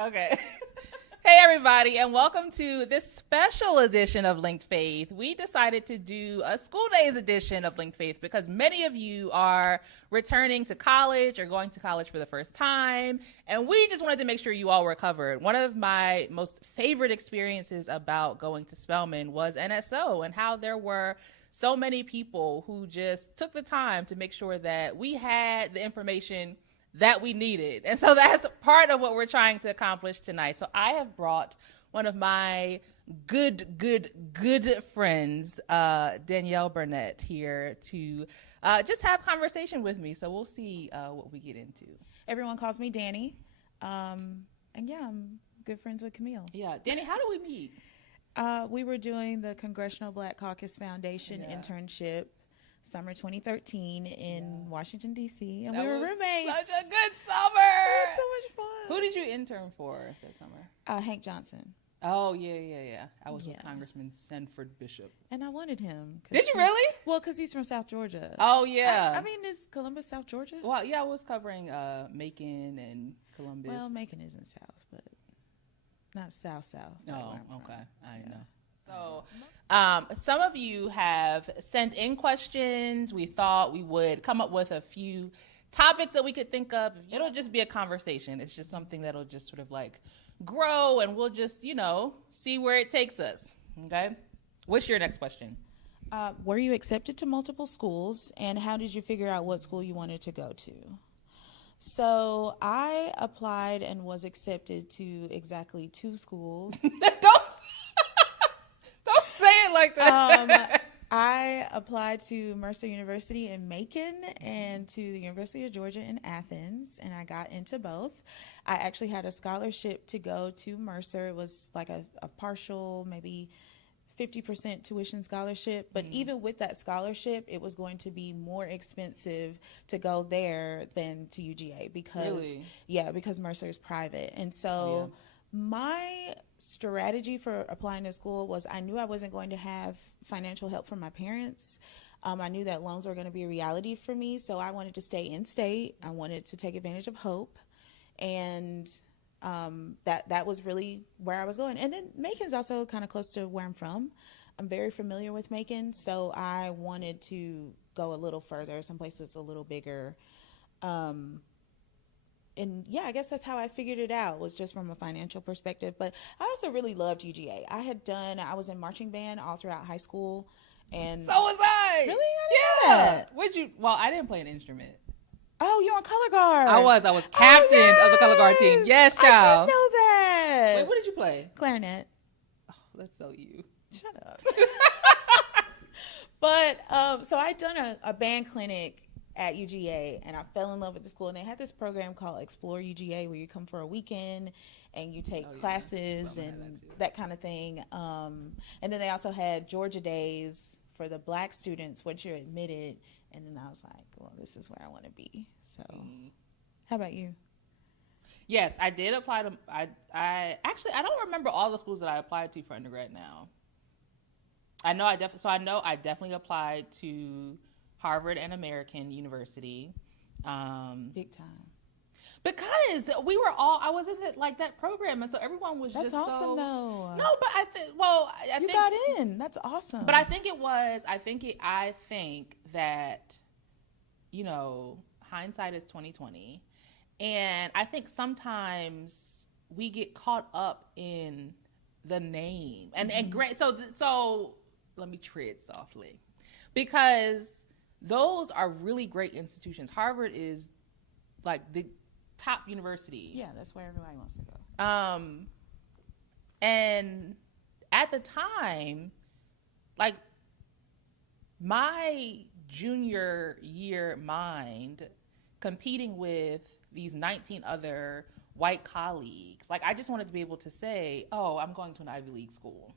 Okay. Hey, everybody, and welcome to this special edition of LinkedFaith. We decided to do a school days edition of LinkedFaith because many of you are returning to college or going to college for the first time, and we just wanted to make sure you all were covered. One of my most favorite experiences about going to Spelman was NSO and how there were so many people who just took the time to make sure that we had the information that we needed. And so that's part of what we're trying to accomplish tonight. So I have brought one of my good friends, Danielle Burnett, here to just have conversation with me. So we'll see what we get into. Everyone calls me Danny. And yeah, I'm good friends with Camille. Yeah. Danny, how do we meet? We were doing the Congressional Black Caucus Foundation internship summer 2013 in Washington, D.C. And we were roommates. Such a good summer. We had so much fun. Who did you intern for that summer? Hank Johnson. Oh, yeah. I was with Congressman Sanford Bishop. And I wanted him. Did you really? Well, because he's from South Georgia. Oh, yeah. I mean, is Columbus South Georgia? Well, yeah, I was covering Macon and Columbus. Well, Macon isn't South, but not South. Oh, okay. I know. So some of you have sent in questions. We thought we would come up with a few topics that we could think of. It'll just be a conversation. It's just something that'll just sort of like grow, and we'll just, see where it takes us. Okay? What's your next question? Were you accepted to multiple schools, and how did you figure out what school you wanted to go to? So I applied and was accepted to exactly 2 schools. Don't say it like that. I applied to Mercer University in Macon and to the University of Georgia in Athens, and I got into both. I actually had a scholarship to go to Mercer. It was like a partial, maybe 50% tuition scholarship, but even with that scholarship, it was going to be more expensive to go there than to UGA because Mercer is private. And so my strategy for applying to school was I knew I wasn't going to have financial help from my parents. I knew that loans were going to be a reality for me, so I wanted to stay in state. I wanted to take advantage of Hope, and that was really where I was going. And then Macon's also kind of close to where I'm from. I'm very familiar with Macon, so I wanted to go a little further, some places a little bigger. And yeah, I guess that's how I figured it out, was just from a financial perspective. But I also really loved UGA. I was in marching band all throughout high school. And so was I. Really? I didn't know that. I didn't play an instrument. Oh, you're on color guard. I was captain of the color guard team. Yes, child. I didn't know that. Wait, what did you play? Clarinet. Oh, that's so you. Shut up. But so I'd done a band clinic at UGA, and I fell in love with the school. And they had this program called Explore UGA, where you come for a weekend and you take classes and that kind of thing. And then they also had Georgia Daze for the Black students once you're admitted. And then I was like, well, this is where I want to be. So how about you? Yes, I did apply to, I don't remember all the schools that I applied to for undergrad now. I definitely applied to Harvard and American University. Big time. Because I was in that program, and so everyone was That's just awesome, though. No, but I think you got in. That's awesome. But I think that, hindsight is 20/20, and I think sometimes we get caught up in the name and great. So let me tread softly, because those are really great institutions. Harvard is like the top university. Yeah, that's where everybody wants to go. And at the time, like, my junior year mind competing with these 19 other white colleagues, like, I just wanted to be able to say, oh, I'm going to an Ivy League school.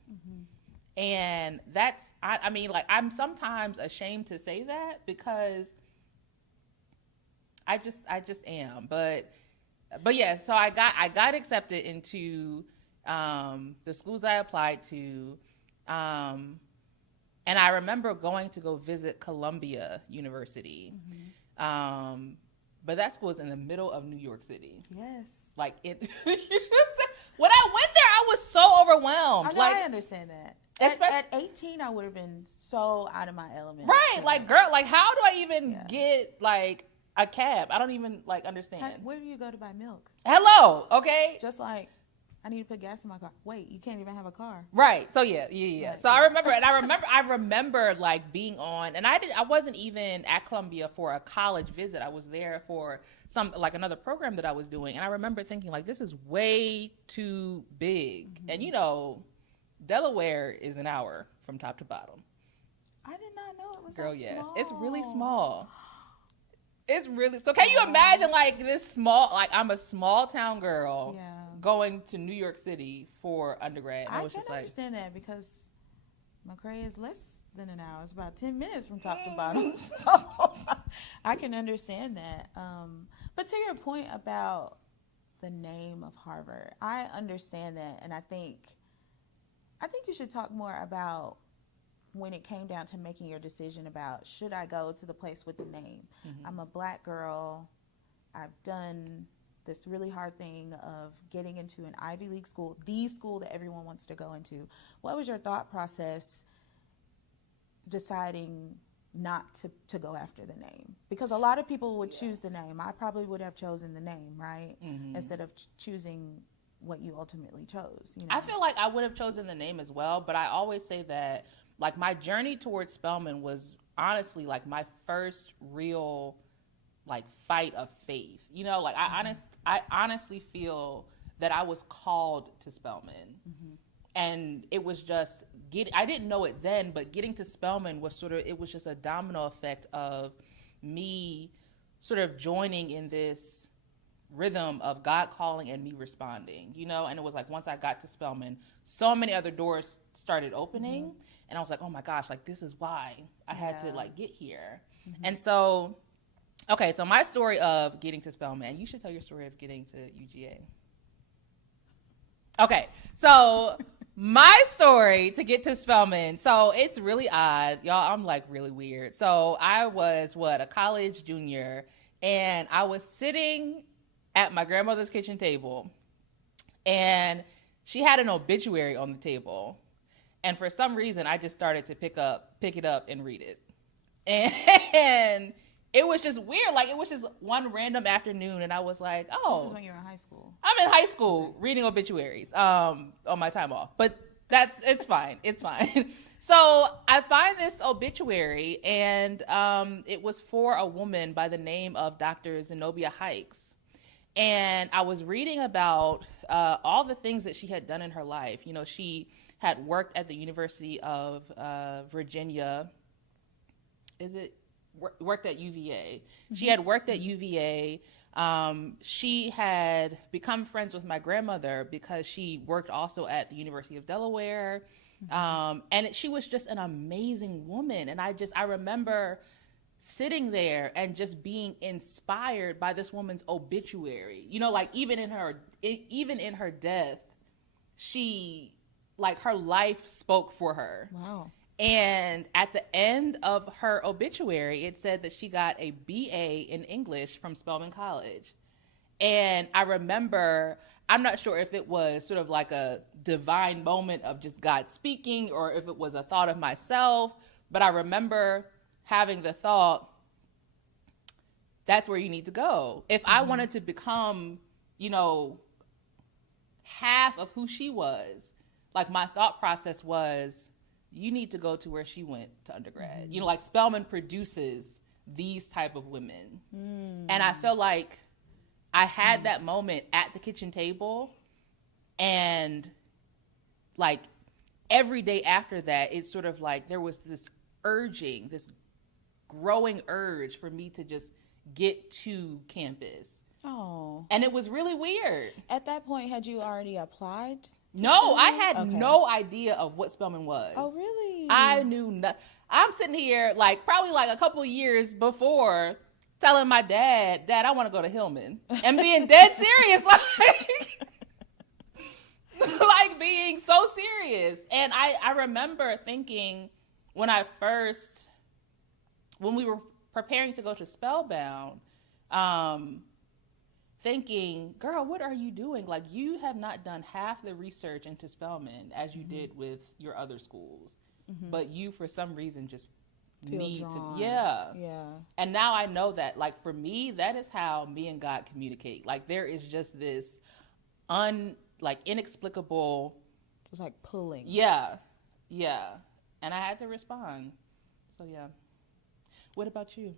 And that's, I mean, like, I'm sometimes ashamed to say that because I just am. But yeah, so I got accepted into the schools I applied to. And I remember going to go visit Columbia University. But that school is in the middle of New York City. Yes. Like, it When I went there, I was so overwhelmed. I know, I understand that. At 18, I would have been so out of my element. Right. Like, girl, like, how do I even get, like, a cab? I don't even, like, understand. Where do you go to buy milk? Hello. Okay. Just like, I need to put gas in my car. Wait, you can't even have a car. Right. So, yeah. Right. So, I remember, like, being on, and I wasn't even at Columbia for a college visit. I was there for another program that I was doing. And I remember thinking, like, this is way too big. Mm-hmm. And, you know, Delaware is an hour from top to bottom. I did not know it was Girl, that yes. small. It's really small. It's really, so can you imagine, like, this small, like, I'm a small town girl going to New York City for undergrad. And I can understand that because McRae is less than an hour. It's about 10 minutes from top to bottom. So I can understand that. But to your point about the name of Harvard, I understand that. And I think you should talk more about when it came down to making your decision about, should I go to the place with the name? Mm-hmm. I'm a Black girl. I've done this really hard thing of getting into an Ivy League school, the school that everyone wants to go into. What was your thought process deciding not to go after the name? Because a lot of people would choose the name. I probably would have chosen the name, right? Mm-hmm. Instead of choosing what you ultimately chose. You know? I feel like I would have chosen the name as well, but I always say that, like, my journey towards Spelman was honestly like my first real, like, fight of faith. You know, like, I honestly feel that I was called to Spelman. Mm-hmm. And it was just I didn't know it then, but getting to Spelman was it was just a domino effect of me sort of joining in this rhythm of God calling and me responding, you know? And it was like, once I got to Spelman, so many other doors started opening. Mm-hmm. And I was like, oh my gosh, like, this is why I had to, like, get here. Mm-hmm. And so, okay, so my story of getting to Spelman, you should tell your story of getting to UGA. Okay, so my story to get to Spelman, so it's really odd. Y'all, I'm, like, really weird. So I was, a college junior, and I was sitting at my grandmother's kitchen table, and she had an obituary on the table. And for some reason, I just started to pick it up and read it. And it was just weird. Like, it was just one random afternoon, and I was like, oh. This is when you were in high school. I'm in high school reading obituaries on my time off. But it's fine. It's fine. So I find this obituary, and it was for a woman by the name of Dr. Zenobia Hikes. And I was reading about all the things that she had done in her life. You know, she had worked at the University of Virginia. Worked at UVA. Mm-hmm. She had worked at UVA. She had become friends with my grandmother because she worked also at the University of Delaware. Mm-hmm. And she was just an amazing woman. And I remember sitting there and just being inspired by this woman's obituary. You know, like, even in her death, she, like, her life spoke for her. Wow. And at the end of her obituary, it said that she got a BA in English from Spelman College. And I remember, I'm not sure if it was sort of like a divine moment of just God speaking or if it was a thought of myself, but I remember having the thought, that's where you need to go. If I wanted to become, you know, half of who she was, like, my thought process was, you need to go to where she went to undergrad. You know, like, Spelman produces these type of women. And I felt like I had that moment at the kitchen table, and, like, every day after that, it's sort of like there was this growing urge for me to just get to campus. Oh. And it was really weird. At that point, had you already applied? No, I had no idea of what Spelman was. Oh, really? I knew nothing. I'm sitting here, like, probably like a couple years before, telling my dad, I want to go to Hillman. And being dead serious, like being so serious. And I remember thinking when we were preparing to go to Spellbound, thinking, girl, what are you doing? Like, you have not done half the research into Spelman as you did with your other schools. But you, for some reason, just Feel need drawn. to. Yeah. Yeah. And now I know that, like, for me, that is how me and God communicate. Like, there is just this inexplicable. It's like pulling. Yeah. Yeah. And I had to respond. So, yeah. What about you?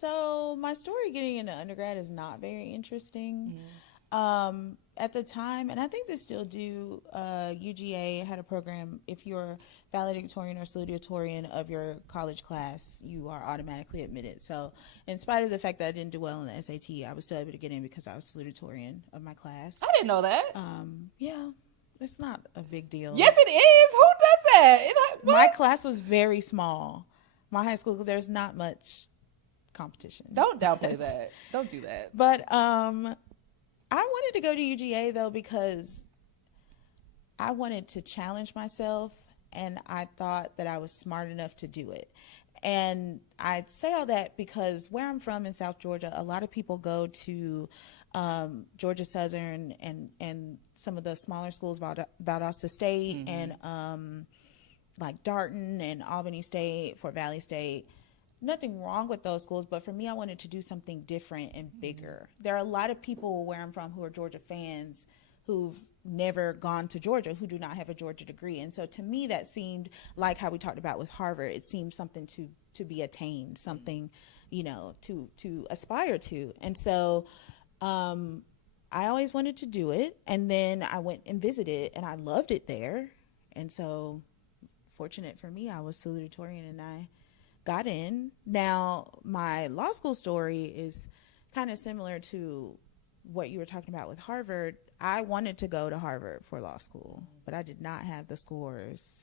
So my story getting into undergrad is not very interesting. At the time, and I think they still do, UGA had a program. If you're valedictorian or salutatorian of your college class, you are automatically admitted. So in spite of the fact that I didn't do well in the SAT, I was still able to get in because I was salutatorian of my class. I didn't know that. Yeah, it's not a big deal. Yes, it is. Who does that? My class was very small. My high school, there's not much competition. Don't downplay that. Don't do that. But I wanted to go to UGA though because I wanted to challenge myself, and I thought that I was smart enough to do it. And I say all that because where I'm from in South Georgia, a lot of people go to Georgia Southern and some of the smaller schools, Valdosta State and like Darton and Albany State, Fort Valley State. Nothing wrong with those schools, but for me, I wanted to do something different and bigger. There are a lot of people where I'm from who are Georgia fans who've never gone to Georgia, who do not have a Georgia degree. And so to me, that seemed like how we talked about with Harvard. It seemed something to be attained, something, to aspire to. And so I always wanted to do it. And then I went and visited, and I loved it there. And so fortunate for me, I was salutatorian and I got in. Now, my law school story is kind of similar to what you were talking about with Harvard. I wanted to go to Harvard for law school, but I did not have the scores,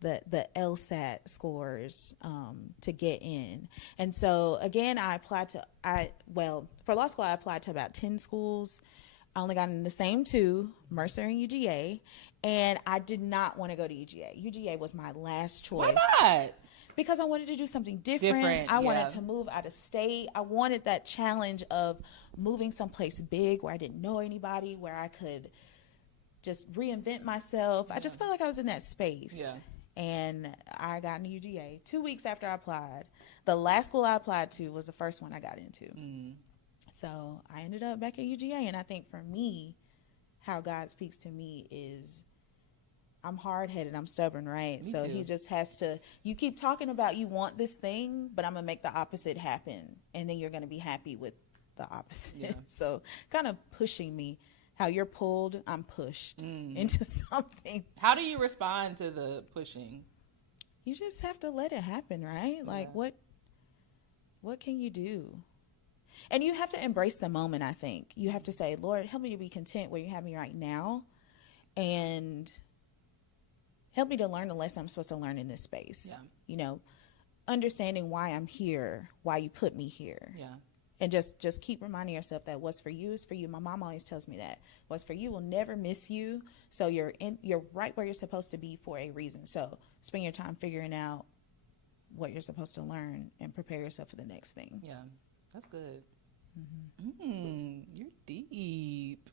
the LSAT scores to get in. And so, again, for law school, I applied to about 10 schools. I only got in the same two, Mercer and UGA, and I did not want to go to UGA. UGA was my last choice. Why not? Because I wanted to do something different. I wanted to move out of state. I wanted that challenge of moving someplace big where I didn't know anybody, where I could just reinvent myself. I just felt like I was in that space. Yeah. And I got into UGA 2 weeks after I applied. The last school I applied to was the first one I got into. So I ended up back at UGA. And I think for me, how God speaks to me is, I'm hard-headed. I'm stubborn, right? So he just has to, you keep talking about you want this thing, but I'm going to make the opposite happen. And then you're going to be happy with the opposite. Yeah. So kind of pushing me. How you're pulled, I'm pushed into something. How do you respond to the pushing? You just have to let it happen, right? Yeah. Like, what can you do? And you have to embrace the moment, I think. You have to say, Lord, help me to be content where you have me right now. And help me to learn the lesson I'm supposed to learn in this space. Yeah. Understanding why I'm here, why you put me here. Yeah. And just keep reminding yourself that what's for you is for you. My mom always tells me that what's for you will never miss you. So you're right where you're supposed to be for a reason. So spend your time figuring out what you're supposed to learn and prepare yourself for the next thing. Yeah, that's good. You're deep.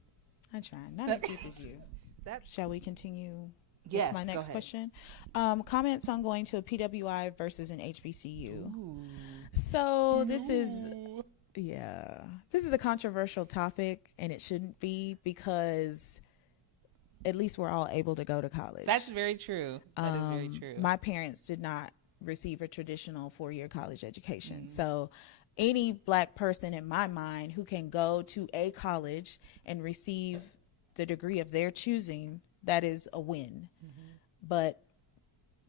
I try. Not as deep as you. Shall we continue? Yes, my next question. Comments on going to a PWI versus an HBCU. Ooh. So this is a controversial topic, and it shouldn't be, because at least we're all able to go to college. That's very true. That is very true. My parents did not receive a traditional 4-year college education. So any Black person in my mind who can go to a college and receive the degree of their choosing, that is a win. But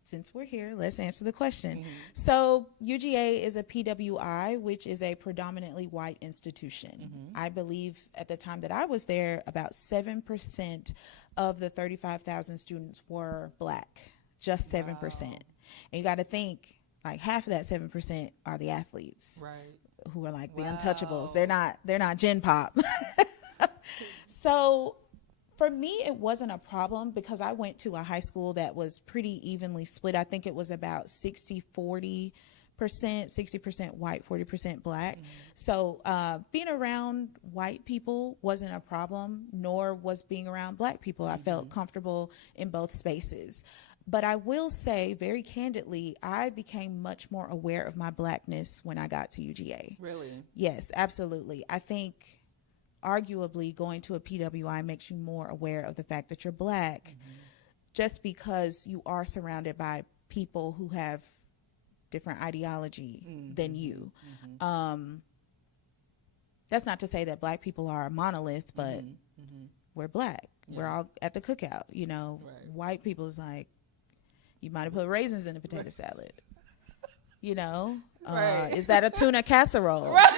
since we're here, let's answer the question. So UGA is a PWI, which is a predominantly white institution. I believe at the time that I was there, about 7% of the 35,000 students were Black, just 7%. And you got to think, like, half of that 7% are the athletes, right? Who are like the untouchables. They're not Gen Pop. So for me, it wasn't a problem because I went to a high school that was pretty evenly split. I think it was about 60-40% 60% white, 40% black. So being around white people wasn't a problem, nor was being around black people. I felt comfortable in both spaces. But I will say very candidly, I became much more aware of my blackness when I got to UGA. Really? Yes, absolutely. I think arguably going to a PWI makes you more aware of the fact that you're black, just because you are surrounded by people who have different ideology than you. That's not to say that black people are a monolith, but we're black. Yeah. We're all at the cookout, you know. Right. White people is like, you might have put raisins in a potato salad, you know. Right. Is that a tuna casserole? Right.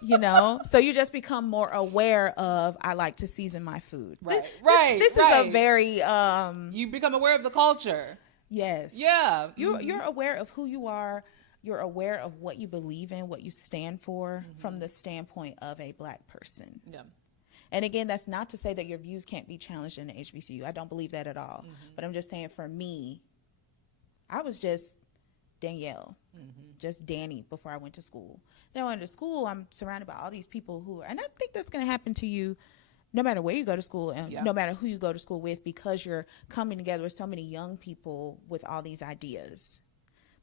You know, so you just become more aware of, I like to season my food. Right. This is a very you become aware of the culture. Yes. Yeah. You're aware of who you are. You're aware of what you believe in, what you stand for from the standpoint of a black person. Yeah. And again, that's not to say that your views can't be challenged in the HBCU. I don't believe that at all. But I'm just saying, for me, I was just Danielle, just Danny before I went to school. Then I went to school, I'm surrounded by all these people who are, and I think that's going to happen to you no matter where you go to school and no matter who you go to school with, because you're coming together with so many young people with all these ideas.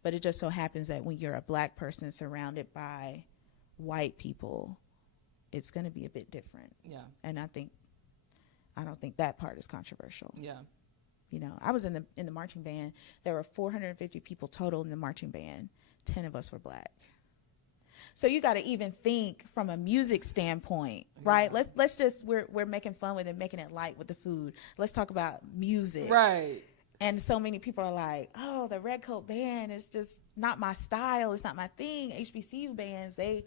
But it just so happens that when you're a black person surrounded by white people, it's going to be a bit different. Yeah. And I don't think that part is controversial. Yeah. You know, I was in the marching band. There were 450 people total in the marching band. 10 of us were black. So you got to even think from a music standpoint, right? Let's just, we're making fun with it, making it light with the food. Let's talk about music. Right. And so many people are like, oh, the Red Coat Band is just not my style. It's not my thing. HBCU bands, they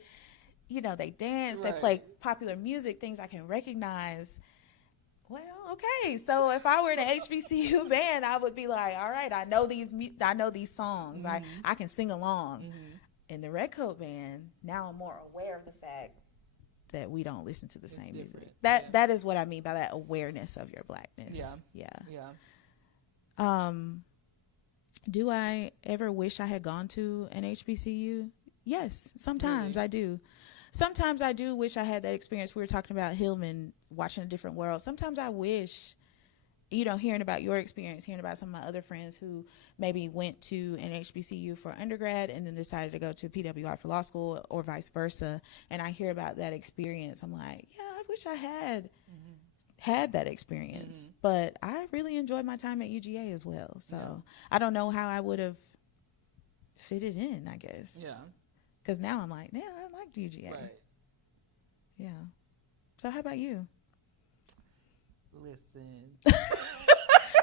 dance, they play popular music, things I can recognize. Well, okay. So if I were in an HBCU band, I would be like, all right, I know these songs. I can sing along. In the Red Coat Band, now I'm more aware of the fact that we don't listen to the same music. That is what I mean by that awareness of your blackness. Yeah. Do I ever wish I had gone to an HBCU? Yes, sometimes I do. Sometimes I do wish I had that experience. We were talking about Hillman, watching a different world. Sometimes I wish, hearing about your experience, hearing about some of my other friends who maybe went to an HBCU for undergrad and then decided to go to PWI for law school or vice versa. And I hear about that experience. I'm like, yeah, I wish I had that experience. But I really enjoyed my time at UGA as well. So I don't know how I would have fitted in, I guess. Yeah. Because now I'm like, yeah, I liked UGA. Right. Yeah. So how about you? Listen.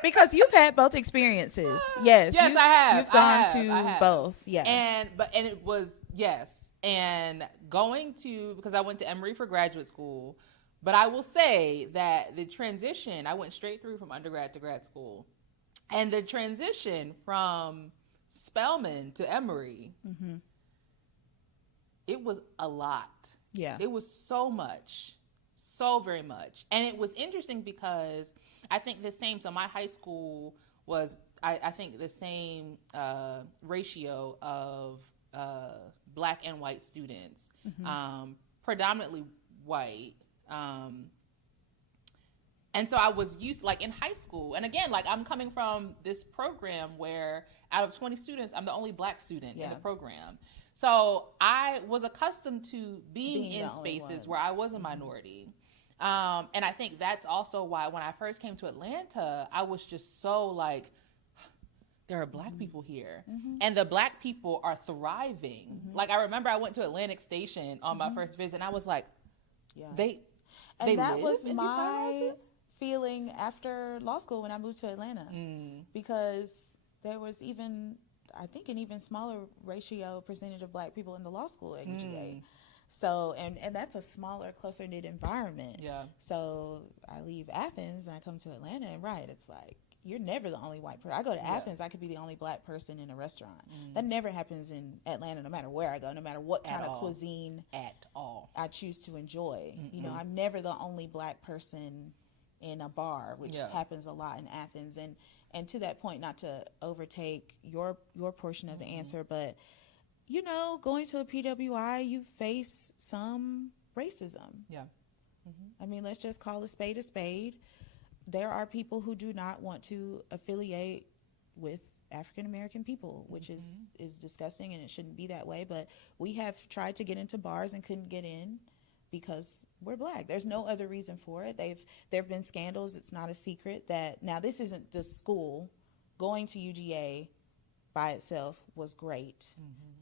Because you've had both experiences. Yes, I have. You've gone to both. Yeah. And it was, yes. And because I went to Emory for graduate school, but I will say that the transition, I went straight through from undergrad to grad school. And the transition from Spelman to Emory, it was a lot. Yeah. It was so much. So very much. And it was interesting because I think so my high school was, I think the same ratio of black and white students, predominantly white. And so I was used, like in high school, and again, like I'm coming from this program where out of 20 students, I'm the only black student in the program. So I was accustomed to being in spaces where I was a minority. And I think that's also why when I first came to Atlanta, I was just so like, there are black people here. And the black people are thriving. Like I remember I went to Atlantic Station on my first visit and I was like, they that was my feeling after law school when I moved to Atlanta. Because there was I think an even smaller percentage of black people in the law school at UGA. So, and that's a smaller, closer knit environment. Yeah. So I leave Athens and I come to Atlanta and it's like, you're never the only white person. I go to Athens, I could be the only black person in a restaurant. That never happens in Atlanta, no matter where I go, no matter what kind of cuisine at all I choose to enjoy. I'm never the only black person in a bar, which happens a lot in Athens. And to that point, not to overtake your portion of the answer, but you know, going to a PWI, you face some racism. Yeah. I mean, let's just call a spade a spade. There are people who do not want to affiliate with African American people, which is disgusting, and it shouldn't be that way. But we have tried to get into bars and couldn't get in because we're Black. There's no other reason for it. There have been scandals. It's not a secret that, now this isn't the school. Going to UGA by itself was great,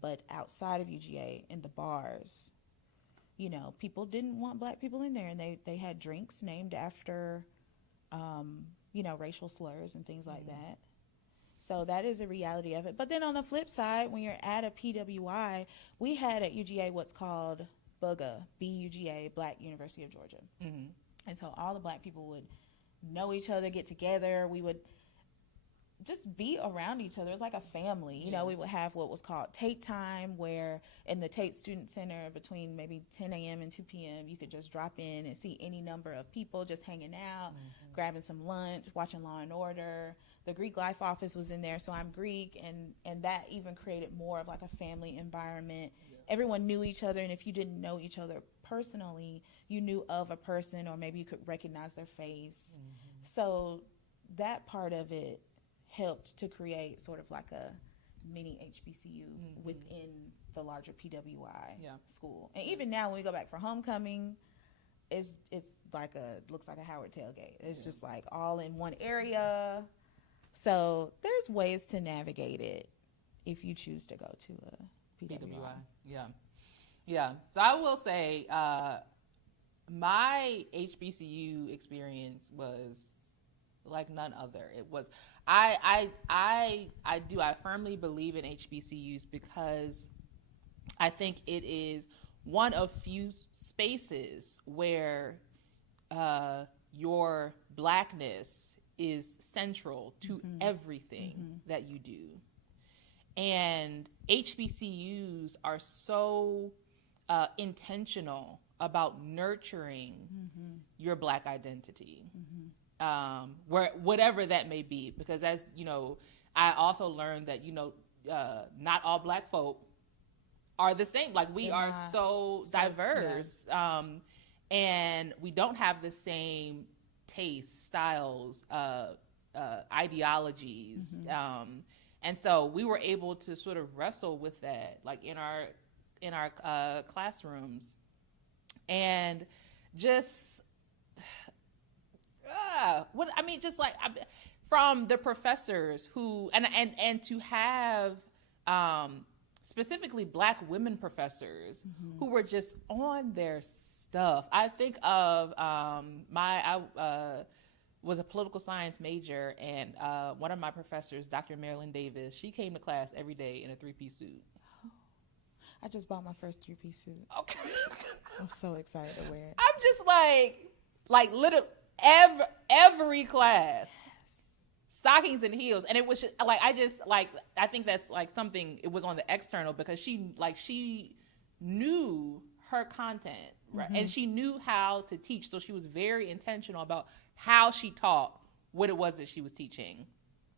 but outside of UGA in the bars, you know, people didn't want Black people in there, and they had drinks named after, you know, racial slurs and things like that. So that is a reality of it. But then on the flip side, when you're at a PWI, we had at UGA what's called BUGA, B-U-G-A, Black University of Georgia. And so all the Black people would know each other, get together. We would just be around each other. It was like a family. You know, we would have what was called Tate time, where in the Tate Student Center between maybe 10 a.m. and 2 p.m., you could just drop in and see any number of people just hanging out, grabbing some lunch, watching Law and Order. The Greek Life office was in there, so I'm Greek, and that even created more of like a family environment. Everyone knew each other, and if you didn't know each other personally, you knew of a person, or maybe you could recognize their face. So that part of it helped to create sort of like a mini HBCU within the larger PWI school. And even now when we go back for homecoming, it's like looks like a Howard tailgate. It's just like all in one area. So there's ways to navigate it if you choose to go to a PWI. Yeah. So I will say my HBCU experience was like none other. It was I firmly believe in HBCUs because I think it is one of few spaces where your Blackness is central to everything that you do. And HBCUs are so intentional about nurturing your Black identity. Whatever that may be, because as you know, I also learned that, you know, not all Black folk are the same. Like we are so diverse, and we don't have the same tastes, styles, ideologies, and so we were able to sort of wrestle with that, like in our classrooms, and just. From the professors who and to have specifically Black women professors who were just on their stuff. I think of I was a political science major, and one of my professors, Dr. Murriel Davis, she came to class every day in a 3-piece suit. I just bought my first 3-piece suit. Okay. I'm so excited to wear it. I'm just like literally every class, stockings and heels, and it was just, I think that's like something. It was on the external because she knew her content, right, and she knew how to teach, so she was very intentional about how she taught what it was that she was teaching.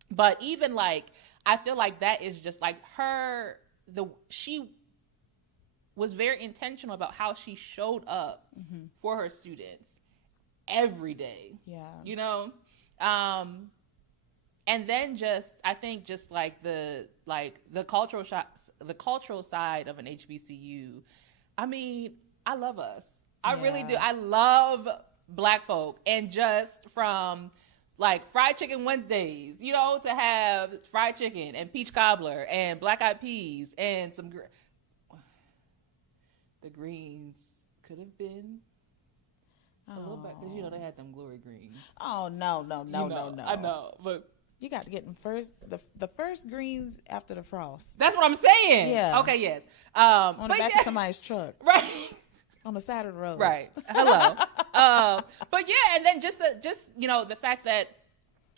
But even I feel like that is just like she was very intentional about how she showed up for her students every day. You know, and then I think the cultural side of an HBCU. I mean, I love us. I really do. I love Black folk, and just from like fried chicken Wednesdays, you know, to have fried chicken and peach cobbler and black eyed peas and some the greens could have been a little bit, because you know they had them glory greens. Oh no. I know, but you got to get them first. The first greens after the frost. That's what I'm saying. Yeah. Okay. Yes. On the back of somebody's truck. Right. On the side of the road. Right. Hello. But yeah, and then just you know, the fact that,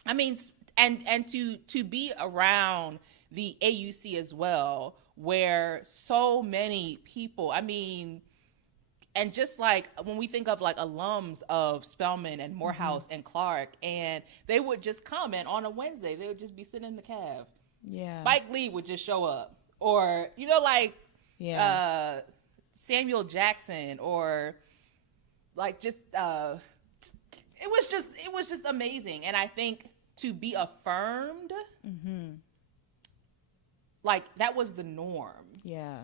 I mean, and to be around the AUC as well, where so many people, I mean, and just like when we think of like alums of Spelman and Morehouse and Clark, and they would just come, and on a Wednesday they would just be sitting in the cave. Yeah. Spike Lee would just show up or, Samuel Jackson, or like just, it was just amazing. And I think to be affirmed, like that was the norm. Yeah.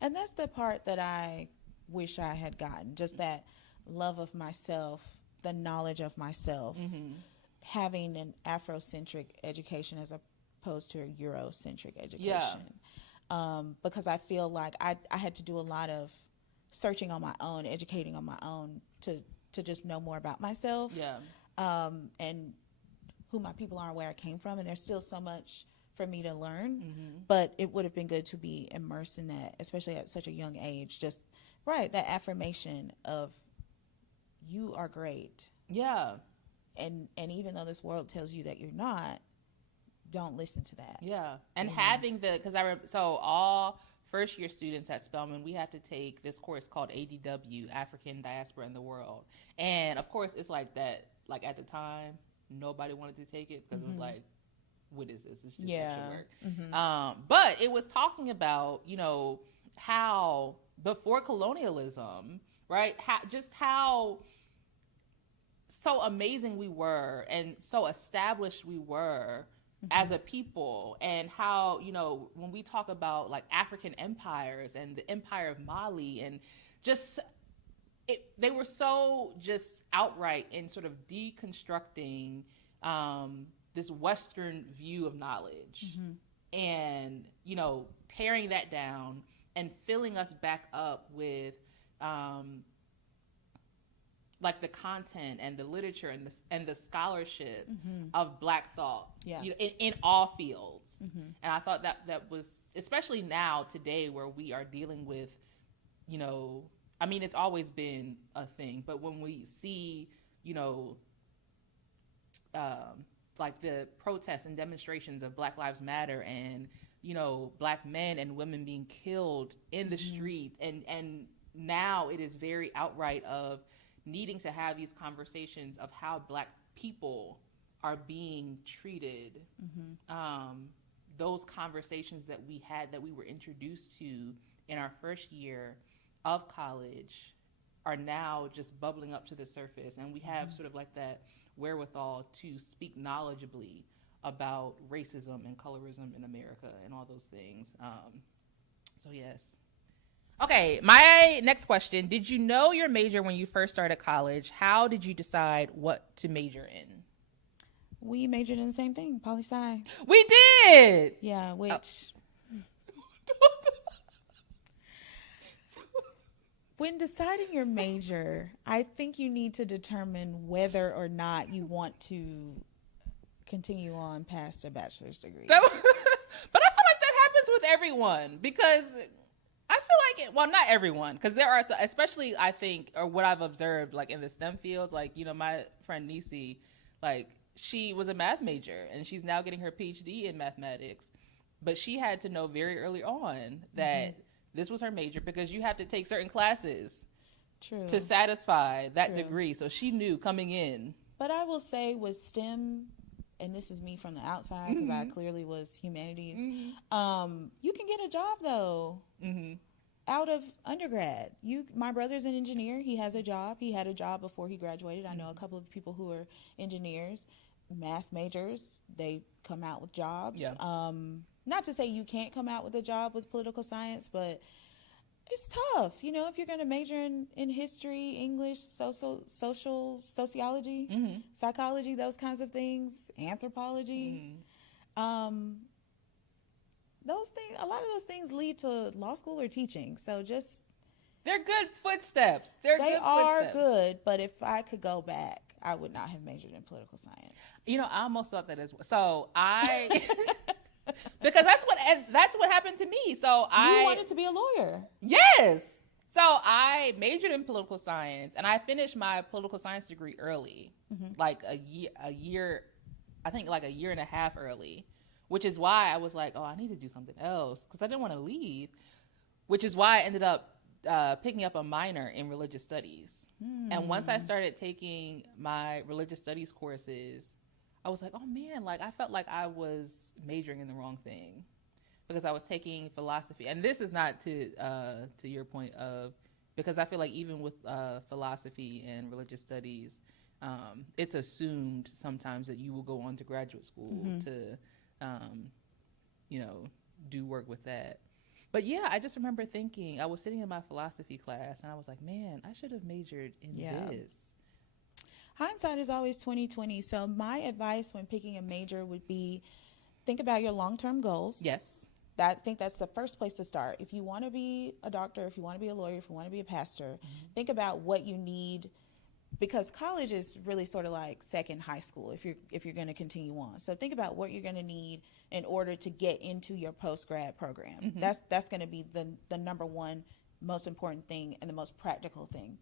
And that's the part that I wish I had gotten, just that love of myself, the knowledge of myself, having an Afrocentric education as opposed to a Eurocentric education. Because I feel like I had to do a lot of searching on my own, educating on my own to just know more about myself, and who my people are and where I came from. And there's still so much for me to learn, but it would have been good to be immersed in that, especially at such a young age. Just that affirmation of you are great. Yeah. And even though this world tells you that you're not, don't listen to that. Yeah. And having because all first year students at Spelman, we have to take this course called ADW, African Diaspora in the World. And of course it's like that, like at the time, nobody wanted to take it because it was like, what is this? It's just extra work. But it was talking about, how before colonialism, right? How so amazing we were and so established we were as a people, and how, when we talk about like African empires and the Empire of Mali, and just they were so just outright in sort of deconstructing this Western view of knowledge, and tearing that down and filling us back up with like the content and the literature and the scholarship of Black thought, in all fields. And I thought that was, especially now today where we are dealing with, I mean, it's always been a thing, but when we see, like the protests and demonstrations of Black Lives Matter, and, Black men and women being killed in the street, and now it is very outright of needing to have these conversations of how Black people are being treated. Those conversations that we were introduced to in our first year of college are now just bubbling up to the surface. And we have sort of like that wherewithal to speak knowledgeably about racism and colorism in America and all those things. So yes. Okay, my next question. Did you know your major when you first started college? How did you decide what to major in? We majored in the same thing, poli-sci. We did! Yeah, which... When deciding your major, I think you need to determine whether or not you want to continue on past a bachelor's degree. But I feel like that happens with everyone, because... I feel like well, not everyone, because there are, especially I think, or what I've observed, like in the STEM fields, like, my friend Nisi, like she was a math major and she's now getting her PhD in mathematics, but she had to know very early on that this was her major, because you have to take certain classes to satisfy that degree. So she knew coming in. But I will say with STEM, and this is me from the outside because I clearly was humanities, you can get a job though out of undergrad. My brother's an engineer. He has a job. He had a job before he graduated. I know a couple of people who are engineers, math majors. They come out with jobs. Not to say you can't come out with a job with political science, but it's tough, if you're going to major in history, English, sociology, psychology, those kinds of things, anthropology. Those things, a lot of those things lead to law school or teaching. So they're good footsteps. They are good, but if I could go back, I would not have majored in political science. I almost thought that as well. So because that's what happened to me. So you wanted to be a lawyer. Yes. So I majored in political science, and I finished my political science degree early, like a year, I think like a year and a half early, which is why I was like, oh, I need to do something else, because I didn't want to leave, which is why I ended up picking up a minor in religious studies. And once I started taking my religious studies courses, I was like, oh man, like I felt like I was majoring in the wrong thing, because I was taking philosophy, and this is not to your point of, because I feel like even with philosophy and religious studies, it's assumed sometimes that you will go on to graduate school to, do work with that. But yeah, I just remember thinking, I was sitting in my philosophy class and I was like, man, I should have majored in this. Hindsight is always 20/20. So my advice when picking a major would be, think about your long-term goals. Yes. I think that's the first place to start. If you want to be a doctor, if you want to be a lawyer, if you want to be a pastor, think about what you need, because college is really sort of like second high school if you're going to continue on. So think about what you're going to need in order to get into your post-grad program. That's going to be the number one most important thing and the most practical thing.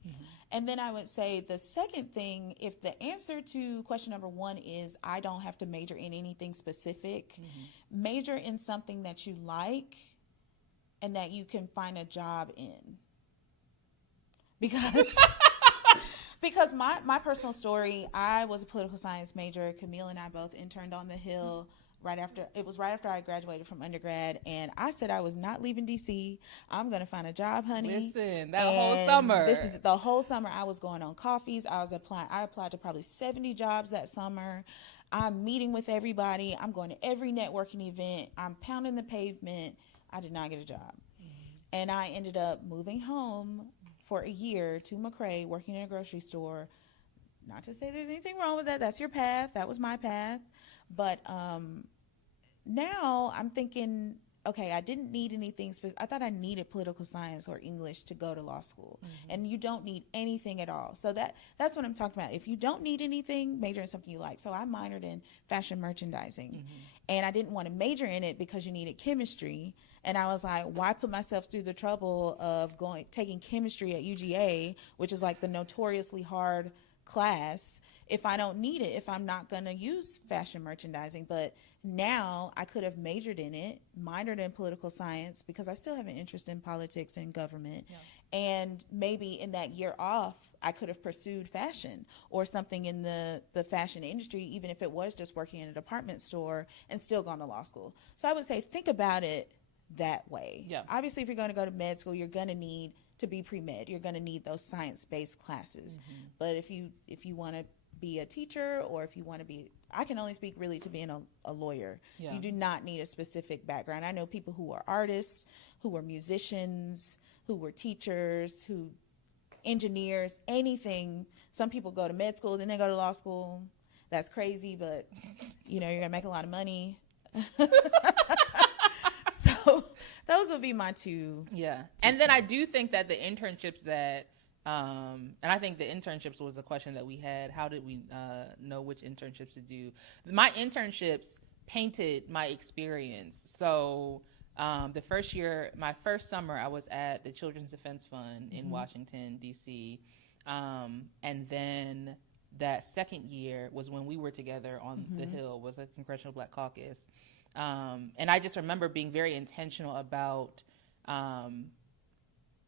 And then I would say the second thing, if the answer to question number one is I don't have to major in anything specific, major in something that you like and that you can find a job in. Because my personal story, I was a political science major. Camille and I both interned on the Hill right after I graduated from undergrad, and I said I was not leaving DC. I'm going to find a job, honey. Listen, whole summer. This is the whole summer. I was going on coffees. I applied to probably 70 jobs that summer. I'm meeting with everybody. I'm going to every networking event. I'm pounding the pavement. I did not get a job. And I ended up moving home for a year to McRae, working in a grocery store. Not to say there's anything wrong with that. That's your path. That was my path. But now I'm thinking, okay, I didn't need anything specific. I thought I needed political science or English to go to law school. And you don't need anything at all. So that's what I'm talking about. If you don't need anything, major in something you like. So I minored in fashion merchandising. And I didn't want to major in it because you needed chemistry. And I was like, why put myself through the trouble of taking chemistry at UGA, which is like the notoriously hard class, if I don't need it, if I'm not going to use fashion merchandising. But now I could have majored in it, minored in political science, because I still have an interest in politics and government. And maybe in that year off, I could have pursued fashion or something in the fashion industry, even if it was just working in a department store, and still gone to law school. So I would say, think about it that way. Obviously, if you're going to go to med school, you're going to need to be pre-med. You're going to need those science-based classes. But if you want to be a teacher, or if you want to be, I can only speak really to being a lawyer. You do not need a specific background. I know people who are artists, who were musicians, who were teachers, who engineers, anything. Some people go to med school, then they go to law school. That's crazy, but you're going to make a lot of money. So those would be my two. And then I do think that the internships that, and I think the internships was the question that we had. How did we know which internships to do? My internships painted my experience. So the first year, my first summer, I was at the Children's Defense Fund in Washington, D.C. And then that second year was when we were together on the Hill with the Congressional Black Caucus. And I just remember being very intentional about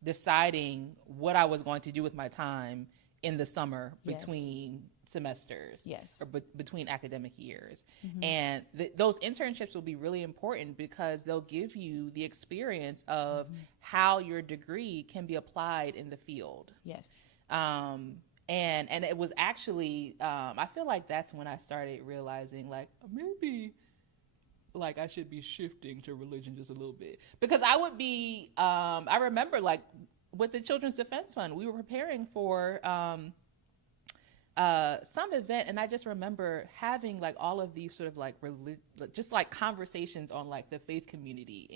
deciding what I was going to do with my time in the summer between semesters or between academic years. And those internships will be really important because they'll give you the experience of how your degree can be applied in the field. And it was actually, I feel like that's when I started realizing, like, maybe like I should be shifting to religion just a little bit, because I would be, I remember like with the Children's Defense Fund, we were preparing for some event, and I just remember having like all of these sort of like just like conversations on like the faith community,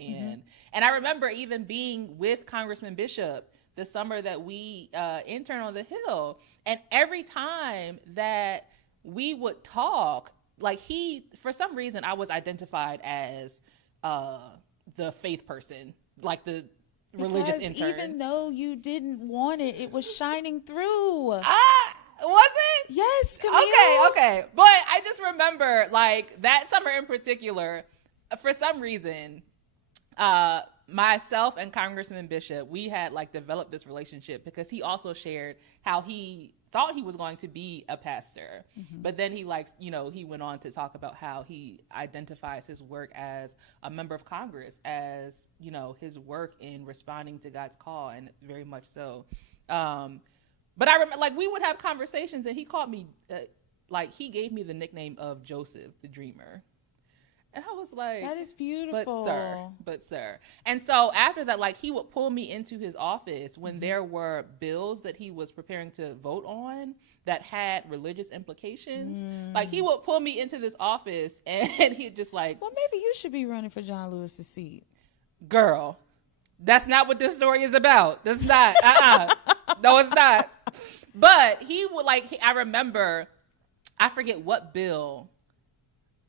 and I remember even being with Congressman Bishop the summer that we interned on the Hill, and every time that we would talk, like for some reason, I was identified as the faith person, like the religious intern. Even though you didn't want it, it was shining through. Was it? Yes, Camille. Okay. But I just remember, like, that summer in particular, for some reason, myself and Congressman Bishop, we had like developed this relationship because he also shared how he thought he was going to be a pastor, but then he he went on to talk about how he identifies his work as a member of Congress, as, his work in responding to God's call, and very much so. But I remember, like, we would have conversations, and he called me, he gave me the nickname of Joseph the Dreamer. And I was like, that is beautiful. But sir. And so after that, like, he would pull me into his office when there were bills that he was preparing to vote on that had religious implications. Like, he would pull me into this office and he'd just like, well, maybe you should be running for John Lewis's seat. Girl, that's not what this story is about. That's not. No, it's not. But he would I remember, I forget what bill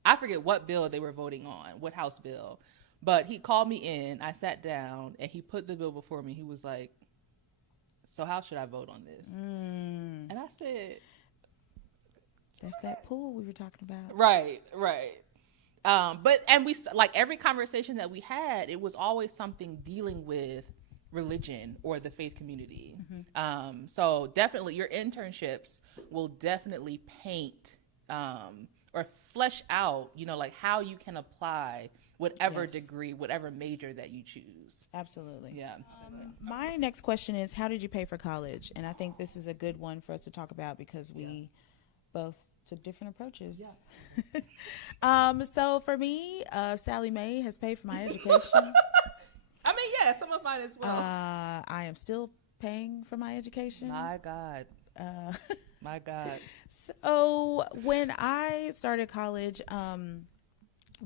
they were voting on, what House bill. But he called me in, I sat down, and he put the bill before me. He was like, so how should I vote on this? And I said, that's that pool we were talking about. Right. And we, every conversation that we had, it was always something dealing with religion or the faith community. So definitely your internships will definitely paint or flesh out, how you can apply whatever degree, whatever major that you choose. Absolutely. Yeah. My next question is, how did you pay for college? And I think this is a good one for us to talk about because we both took different approaches. Yeah. So for me, Sally Mae has paid for my education. I mean, yeah, some of mine as well. I am still paying for my education. My God. My God. So when I started college,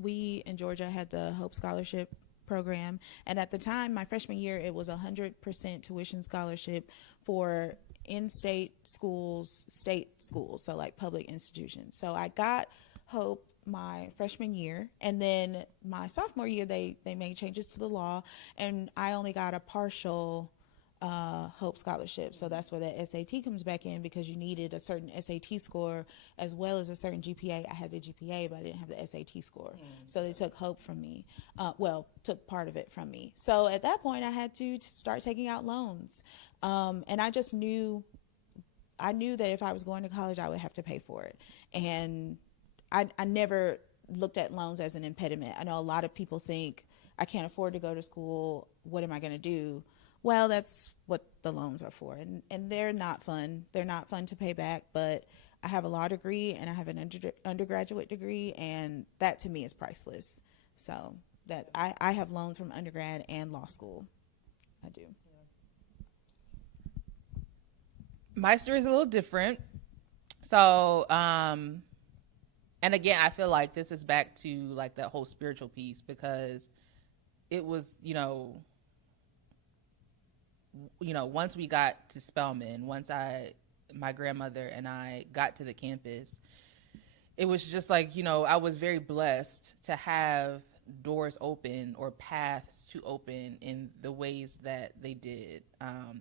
we in Georgia had the Hope Scholarship program. And at the time, my freshman year, it was 100% tuition scholarship for in-state schools, state schools, so like public institutions. So I got Hope my freshman year, and then my sophomore year, they made changes to the law, and I only got a partial Hope Scholarship. So that's where the SAT comes back in, because you needed a certain SAT score as well as a certain GPA. I had the GPA, but I didn't have the SAT score. So they took Hope from me. Took part of it from me. So at that point, I had to start taking out loans. And I just knew that if I was going to college, I would have to pay for it. And I never looked at loans as an impediment. I know a lot of people think, I can't afford to go to school. What am I going to do? Well, that's what the loans are for. And they're not fun. They're not fun to pay back, but I have a law degree and I have an undergraduate degree, and that to me is priceless. So that I have loans from undergrad and law school. I do. My story is a little different. So, and again, I feel like this is back to like that whole spiritual piece, because it was, once we got to Spelman, my grandmother and I got to the campus, it was just like, I was very blessed to have doors open or paths to open in the ways that they did.